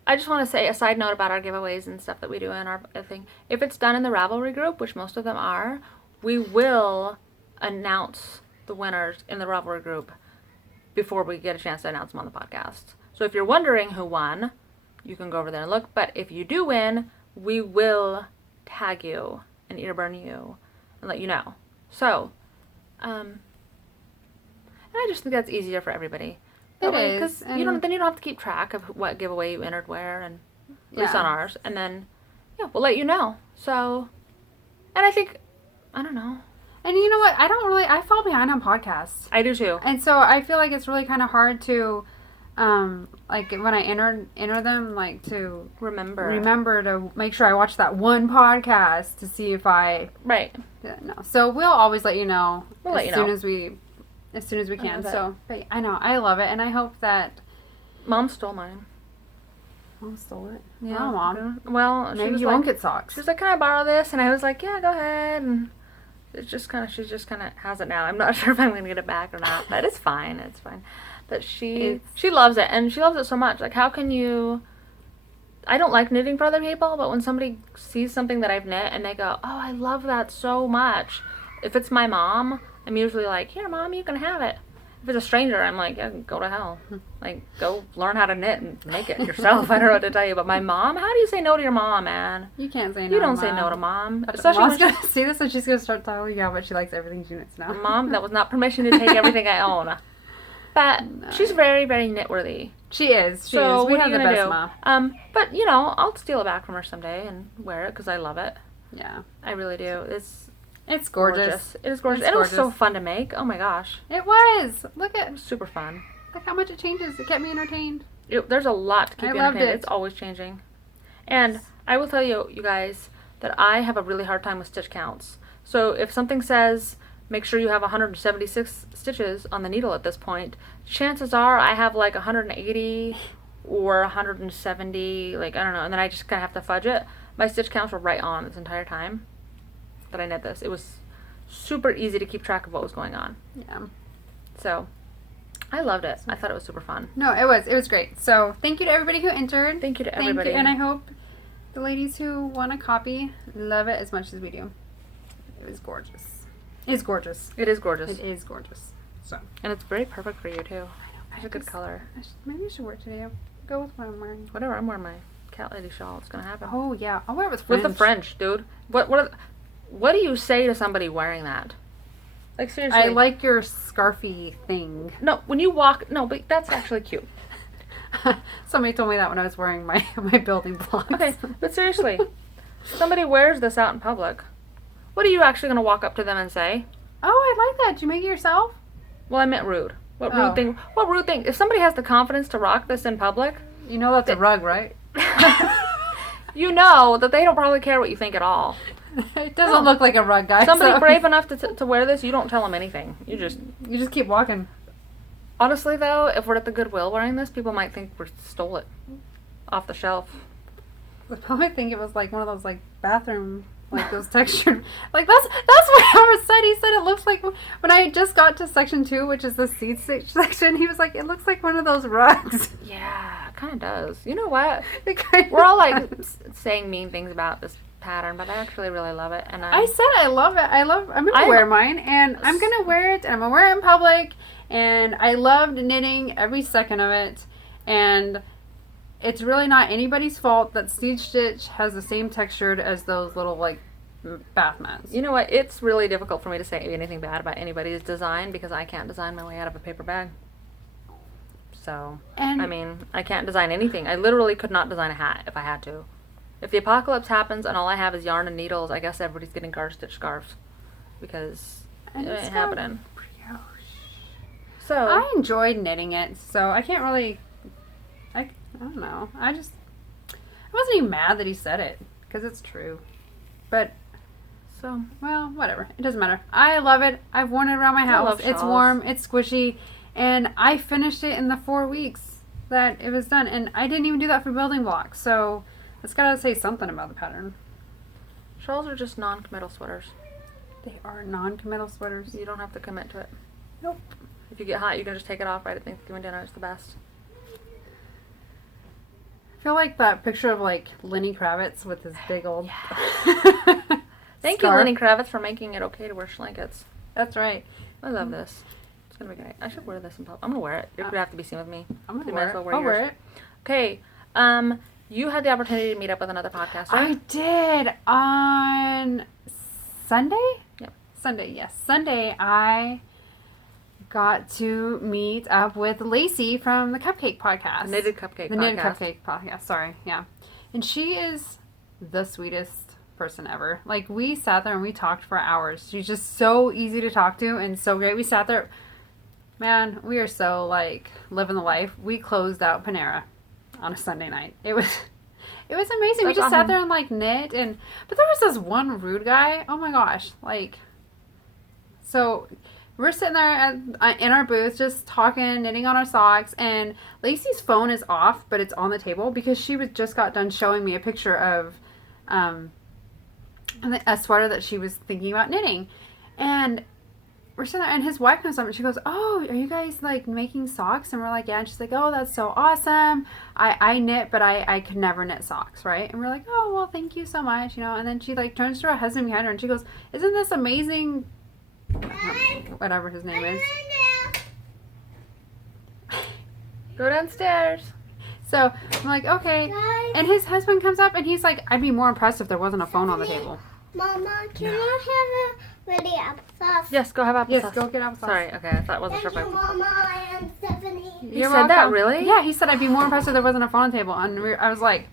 I just want to say a side note about our giveaways and stuff that we do in our thing. If it's done in the Ravelry group, which most of them are, we will announce the winners in the Ravelry group before we get a chance to announce them on the podcast. So if you're wondering who won, you can go over there and look. But if you do win, we will tag you and earburn you and let you know. So, and I just think that's easier for everybody. It is, Because and- you don't have to keep track of what giveaway you entered where, and at least Yeah. on ours. And then, yeah, we'll let you know. So, and I think, I don't know. And you know what? I fall behind on podcasts. I do too. And so I feel like it's really kind of hard to, like when I enter them, like to remember to make sure I watch that one podcast to see if I Right. no. So we'll always let you know We'll let you know. as soon as we I can. love it. So but I know I love it, and I hope that Mom stole mine. Mom stole it. Yeah. Oh, Mom. Well, she Maybe was you like, won't get socks. she was like, "Can I borrow this?" And I was like, "Yeah, go ahead." And she just kind of has it now. I'm not sure if I'm going to get it back or not, but it's fine. It's fine. But she loves it, and she loves it so much. Like, how can you? I don't like knitting for other people, but when somebody sees something that I've knit and they go, "Oh, I love that so much," if it's my mom, I'm usually like, "Here, Mom, you can have it." If it's a stranger, I'm like, "Yeah, go to hell. Like, go learn how to knit and make it yourself." I don't know what to tell you, but my mom, how do you say no to your mom, man? You can't say no. You don't to say Mom. no to Mom, But especially Mom's when gonna see this, and she's gonna start telling you how much she likes everything she knits now. Mom, that was not permission to take everything I own. But she's very, very knitworthy. She is. She So is. We what are have you the gonna best do? mom. But you know, I'll steal it back from her someday and wear it because I love it. Yeah. I really do. It's gorgeous. It is gorgeous. It's And it was so gorgeous. fun to make. Oh my gosh, It was. it was super fun. Look how much it changes. It kept me entertained. There's a lot to keep I you loved entertained. it. It's always changing. And I will tell you, you guys, that I have a really hard time with stitch counts. So if something says make sure you have 176 stitches on the needle at this point. Chances are I have like 180 or 170, like, I don't know, and then I just kind of have to fudge it. My stitch counts were right on this entire time that I knit this. It was super easy to keep track of what was going on. Yeah. So, I loved it. I thought it was super fun. No, it was great. So, thank you to everybody who entered. Thank you to everybody. And I hope the ladies who want a copy love it as much as we do. It was gorgeous. It's gorgeous. It is gorgeous. It is gorgeous. So. And it's very perfect for you, too. I know. It's a good color. Maybe I should wear it today. Go with what I'm wearing. Whatever, I'm wearing my cat lady shawl. It's gonna happen. Oh, yeah. I'll wear it with fringe. With the French, dude. What do you say to somebody wearing that? Like, seriously. I like your scarfy thing. No, when you walk... No, but that's actually cute. Somebody told me that when I was wearing my building blocks. Okay, but seriously. Somebody wears this out in public. What are you actually going to walk up to them and say? Oh, I like that. Did you make it yourself? Well, I meant rude. What rude thing? What rude thing? If somebody has the confidence to rock this in public... You know that's a rug, right? You know that they don't probably care what you think at all. It doesn't look like a rug, guys. Somebody brave enough to wear this, you don't tell them anything. You just keep walking. Honestly, though, if we're at the Goodwill wearing this, people might think we stole it off the shelf. They probably think it was like one of those like bathroom, like those textured. Like that's what Howard said. He said it looks like when I just got to section 2, which is the seed section. He was like, it looks like one of those rugs. Yeah, it kind of does. You know what? We're all like saying mean things about this pattern, but I actually really love it. And I said I love it. I'm gonna wear mine, and I'm gonna wear it, and I'm gonna wear it in public. And I loved knitting every second of it, and it's really not anybody's fault that Siege Stitch has the same texture as those little like bath mats. You know what? It's really difficult for me to say anything bad about anybody's design because I can't design my way out of a paper bag. So, I mean, I can't design anything. I literally could not design a hat if I had to. If the apocalypse happens and all I have is yarn and needles, I guess everybody's getting garter stitch scarves because it ain't happening. So I enjoyed knitting it, so I can't really. I don't know. I wasn't even mad that he said it because it's true. But well, whatever. It doesn't matter. I love it. I've worn it around my house. It's warm. It's squishy, and I finished it in the 4 weeks that it was done. And I didn't even do that for building blocks, so that's gotta say something about the pattern. Shawls are just non-committal sweaters. They are non-committal sweaters. You don't have to commit to it. Nope. If you get hot, you can just take it off right at Thanksgiving dinner. It's the best. I feel like that picture of like Lenny Kravitz with his big old Thank you, Lenny Kravitz, for making it okay to wear blankets. That's right. I love this. It's gonna be great. I should wear this in public. I'm gonna wear it. You're gonna have to be seen with me. I'm gonna wear it. I'll wear it. Okay. You had the opportunity to meet up with another podcaster. I did on Sunday. Yep. Sunday, yes. Sunday, I got to meet up with Lacey from the Cupcake Podcast. The Knitted Cupcake The Knitted Cupcake Podcast, sorry, yeah. And she is the sweetest person ever. Like, we sat there and we talked for hours. She's just so easy to talk to and so great. We sat there, man, we are so, like, living the life. We closed out Panera on a Sunday night. It was amazing. We just sat there and, like, knit. But there was this one rude guy. Oh, my gosh. Like, so we're sitting there in our booth just talking, knitting on our socks, and Lacey's phone is off, but it's on the table because she just got done showing me a picture of a sweater that she was thinking about knitting. And we're sitting there, and his wife comes up, and she goes, "Oh, are you guys, like, making socks?" And we're like, "Yeah." And she's like, "Oh, that's so awesome. I knit, but I could never knit socks, right?" And we're like, "Oh, well, thank you so much," you know. And then she, like, turns to her husband behind her, and she goes, "Isn't this amazing?" Whatever his name is. Go downstairs. So I'm like, okay. And his husband comes up and he's like, "I'd be more impressed if there wasn't a phone on the table." Mama, can I have a ready applesauce? Yes, go have applesauce. Yes, go get applesauce. Sorry, okay, I thought it wasn't Thank sure. you, Mama and Stephanie. He said that, really? Yeah, he said I'd be more impressed if there wasn't a phone on the table. And I was like,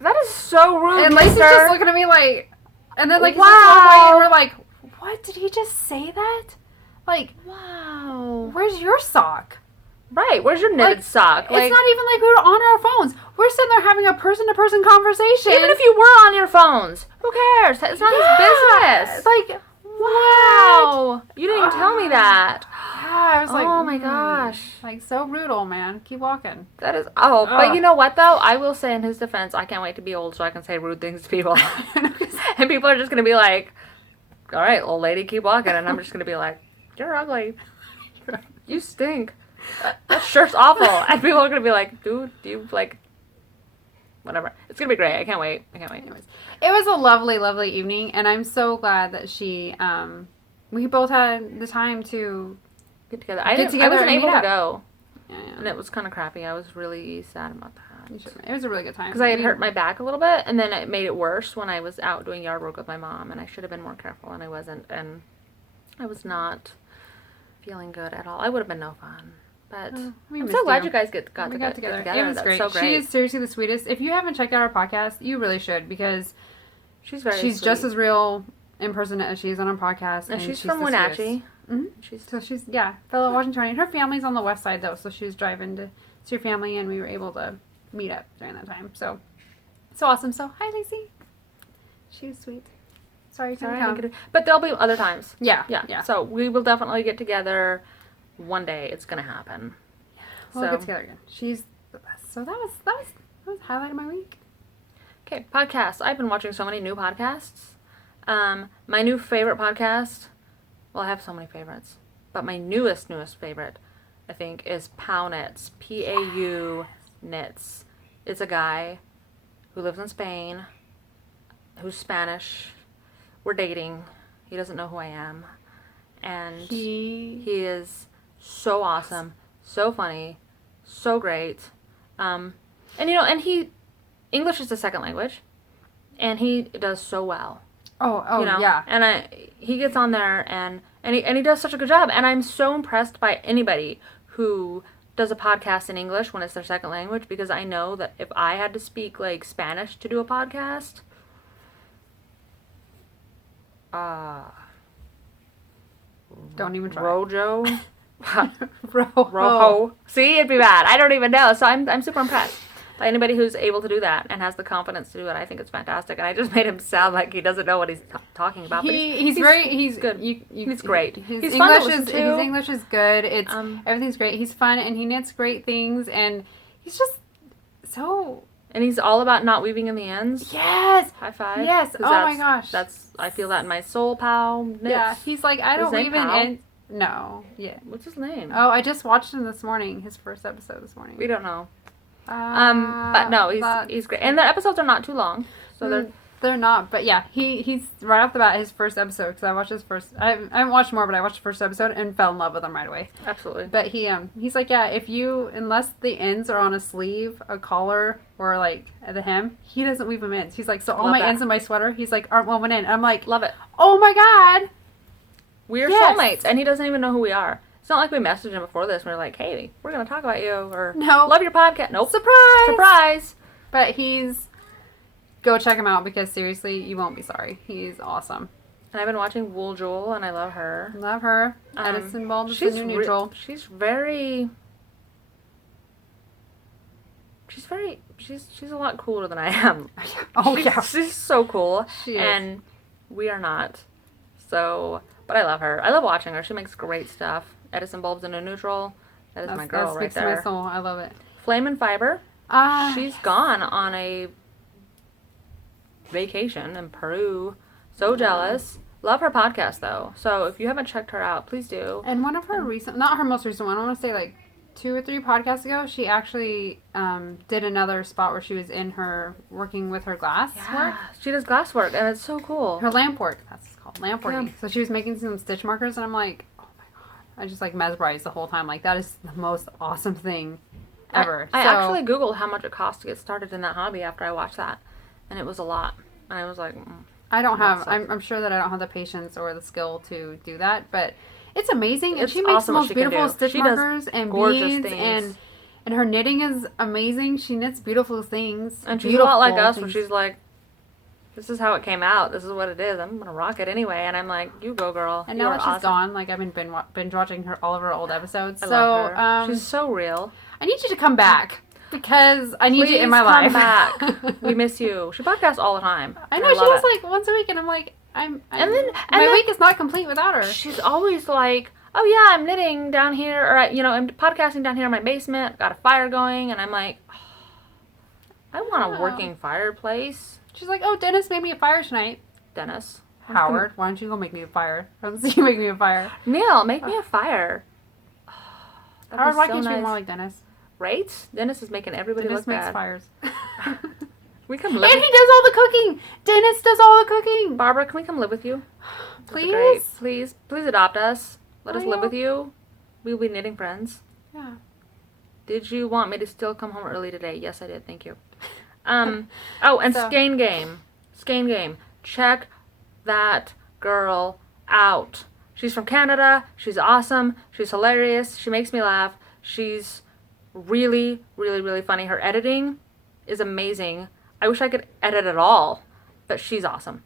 that is so rude. And Lacey's just looking at me like, and then like, wow. And we're like, what? Did he just say that? Like, wow. Where's your sock? Right, where's your knitted sock? Like, it's not even like we were on our phones. We're sitting there having a person-to-person conversation. Even if you were on your phones, who cares? It's not his business. Like, wow. You didn't even my gosh. Like, so brutal, man. Keep walking. That is, but you know what, though? I will say in his defense, I can't wait to be old so I can say rude things to people. And people are just going to be like, all right, old lady, keep walking. And I'm just going to be like, you're ugly. You stink. That shirt's awful. And people are going to be like, dude, do you, like, whatever. It's going to be great. I can't wait. Anyways, it was a lovely, lovely evening. And I'm so glad that we both had the time to get together. I wasn't able to go. Yeah. And it was kind of crappy. I was really sad about that. It was a really good time. Because I had hurt my back a little bit, and then it made it worse when I was out doing yard work with my mom, and I should have been more careful, and I wasn't, and I was not feeling good at all. I would have been no fun. But I'm so glad you guys got together. It was great. So great. She is seriously the sweetest. If you haven't checked out our podcast, you really should, because she's just as real in person as she is on our podcast. And she's from Wenatchee. Mm-hmm. She's fellow Washingtonian. Her family's on the west side, though, so she was driving to see her family, and we were able to meet up during that time. So awesome. So hi, Lacey. She was sweet. Sorry, but there'll be other times. Yeah. So we will definitely get together one day. It's gonna happen. We'll get together again. She's the best. So that was the highlight of my week. Okay, podcasts. I've been watching so many new podcasts. My new favorite podcast. Well, I have so many favorites, but my newest favorite, I think, is Pauknits. Pauknits. It's a guy who lives in Spain, who's Spanish. We're dating. He doesn't know who I am. And he is so awesome, so funny, so great. And English is the second language, and he does so well. Yeah. And he gets on there and he does such a good job. And I'm so impressed by anybody who does a podcast in English when it's their second language, because I know that if I had to speak like Spanish to do a podcast, don't even try. Rojo. Rojo. See, it'd be bad. I don't even know. So I'm super impressed by anybody who's able to do that and has the confidence to do it. I think it's fantastic. And I just made him sound like he doesn't know what he's talking about. But he's good. He's great. His English is good. It's everything's great. He's fun and he knits great things, and he's just so. And he's all about not weaving in the ends. Yes. High five. Yes. Oh my gosh. I feel that in my soul, pal. Knits. Yeah. He's like, I don't weave in ends. No. Yeah. What's his name? Oh, I just watched him this morning. His first episode this morning. We don't know. But no, he's great, and their episodes are not too long, so they're not. But yeah, he's right off the bat his first episode, because I watched his first. I haven't watched more, but I watched the first episode and fell in love with him right away. Absolutely. But he's like, yeah, unless the ends are on a sleeve, a collar, or like the hem, he doesn't weave them in. He's like, so all my ends in my sweater, he's like, aren't woven in. I'm like, love it. Oh my god, we're soulmates, and he doesn't even know who we are. It's not like we messaged him before this and we're like, hey, we're going to talk about you, or love your podcast. Nope. Surprise! But go check him out, because seriously, you won't be sorry. He's awesome. And I've been watching Wooljewel, and I love her. Love her. Edison Bulb is the new neutral. She's a lot cooler than I am. She's so cool. She is. And we are not. So, but I love her. I love watching her. She makes great stuff. Edison Bulbs in a Neutral. That's my girl right there. My soul. I love it. Flame and Fiber. She's gone on a vacation in Peru. So jealous. Love her podcast, though. So if you haven't checked her out, please do. And one of her not her most recent one, I want to say like 2 or 3 podcasts ago, she actually did another spot where she was working with her glass work. She does glass work, and it's so cool. Her lamp work. That's called lamp working. Yeah. So she was making some stitch markers, and I'm like, oh my god. I just like mesmerized the whole time. Like, that is the most awesome thing ever. I actually Googled how much it costs to get started in that hobby after I watched that, and it was a lot. And I was like, I'm sure that I don't have the patience or the skill to do that, but it's amazing. And it's she makes awesome the most beautiful stitch markers and beads, things. and her knitting is amazing. She knits beautiful things. And she's a lot like us, where she's like, this is how it came out. This is what it is. I'm going to rock it anyway. And I'm like, you go, girl. And now that she's gone, like, I've been binge watching all of her old episodes. I love her. She's so real. I need you to come back, because I need you in my life. Come back. We miss you. She podcasts all the time. I know. She does like once a week, and I'm like, my week is not complete without her. She's always like, oh yeah, I'm knitting down here, or I'm podcasting down here in my basement. Got a fire going, and I'm like, oh, I want a working fireplace. She's like, oh, Dennis made me a fire tonight. Dennis. Howard, why don't you go make me a fire? I don't see you make me a fire. Neil, make me a fire. Howard, why can't you be more like Dennis? Right? Dennis is making everybody Dennis look makes bad. fires. We come live. And he does all the cooking. Dennis does all the cooking. Barbara, can we come live with you? Please? Please adopt us. Let us live yeah. with you. We'll be knitting friends. Yeah. Did you want me to still come home early today? Yes, I did. Thank you. Oh, and Skein Game. Skein Game. Check that girl out. She's from Canada. She's awesome. She's hilarious. She makes me laugh. She's really, really, really funny. Her editing is amazing. I wish I could edit at all, but she's awesome.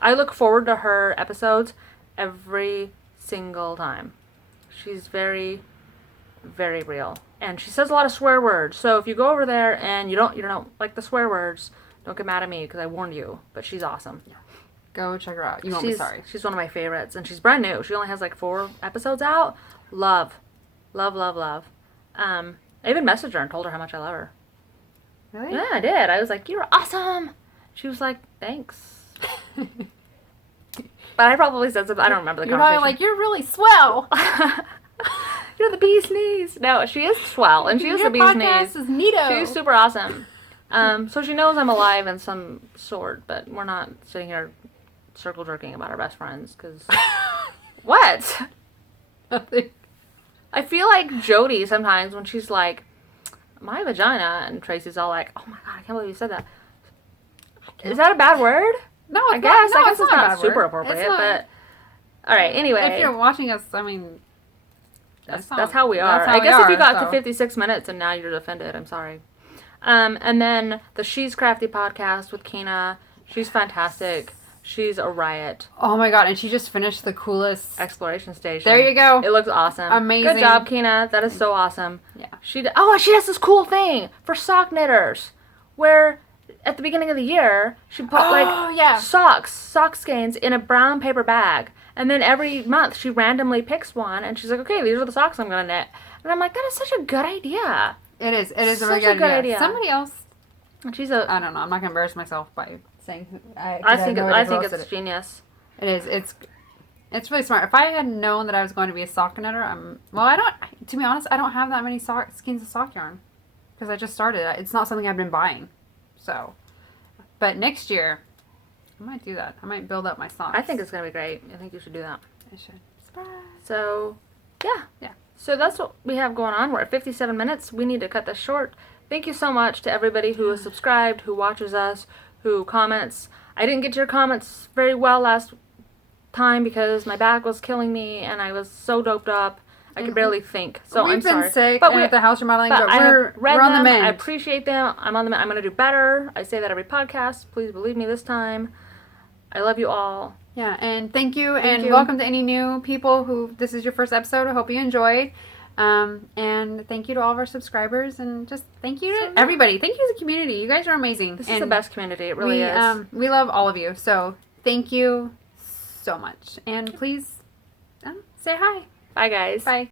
I look forward to her episodes every single time. She's very, very real. And she says a lot of swear words. So if you go over there and you don't like the swear words, don't get mad at me because I warned you. But she's awesome. Go check her out. You won't be sorry. She's one of my favorites. And she's brand new. She only has like 4 episodes out. Love. Love, love, love. I even messaged her and told her how much I love her. Really? Yeah, I did. I was like, you're awesome. She was like, thanks. But I probably said something. I don't remember the You're conversation. probably like, you're really swell. You're the bee's knees. No, she is swell, and she is the bee's knees. Your podcast is neato. She's super awesome. So she knows I'm alive in some sort, but we're not sitting here circle jerking about our best friends, because... What? I feel like Jody sometimes when she's like, my vagina, and Tracy's all like, oh my god, I can't believe you said that. Is that a bad word? No, I guess it's not super appropriate, but... Alright, anyway. If you're watching us, I mean... That's how we are. I guess if you got to 56 minutes and now you're offended, I'm sorry. And then the She's Crafty podcast with Kina. She's fantastic. She's a riot. Oh my god, and she just finished the coolest... Exploration station. There you go. It looks awesome. Amazing. Good job, Kina. That is so awesome. Yeah. She does this cool thing for sock knitters where at the beginning of the year she put sock skeins in a brown paper bag. And then every month she randomly picks one and she's like, okay, these are the socks I'm going to knit. And I'm like, that is such a good idea. It is. It is a really good good idea. idea. Somebody else... And she's I don't know. I'm not going to embarrass myself by saying... I think it's genius. It is. It's really smart. If I had known that I was going to be a sock knitter, to be honest, I don't have that many skeins of sock yarn. Because I just started. It's not something I've been buying. So. But next year... I might do that. I might build up my socks. I think it's going to be great. I think you should do that. I should. Surprise. So, yeah. Yeah. So that's what we have going on. We're at 57 minutes. We need to cut this short. Thank you so much to everybody who has subscribed, who watches us, who comments. I didn't get to your comments very well last time because my back was killing me and I was so doped up. I could barely think. So I'm sorry. We've been sick at the house remodeling, but we're on the mend. I appreciate them. I'm on the mend. I'm going to do better. I say that every podcast. Please believe me this time. I love you all. Yeah, and thank you, welcome to any new people who this is your first episode. I hope you enjoyed. And thank you to all of our subscribers, and just thank you to everybody. Thank you to the community. You guys are amazing. This is the best community. It really is. We love all of you. So thank you so much. And please say hi. Bye, guys. Bye.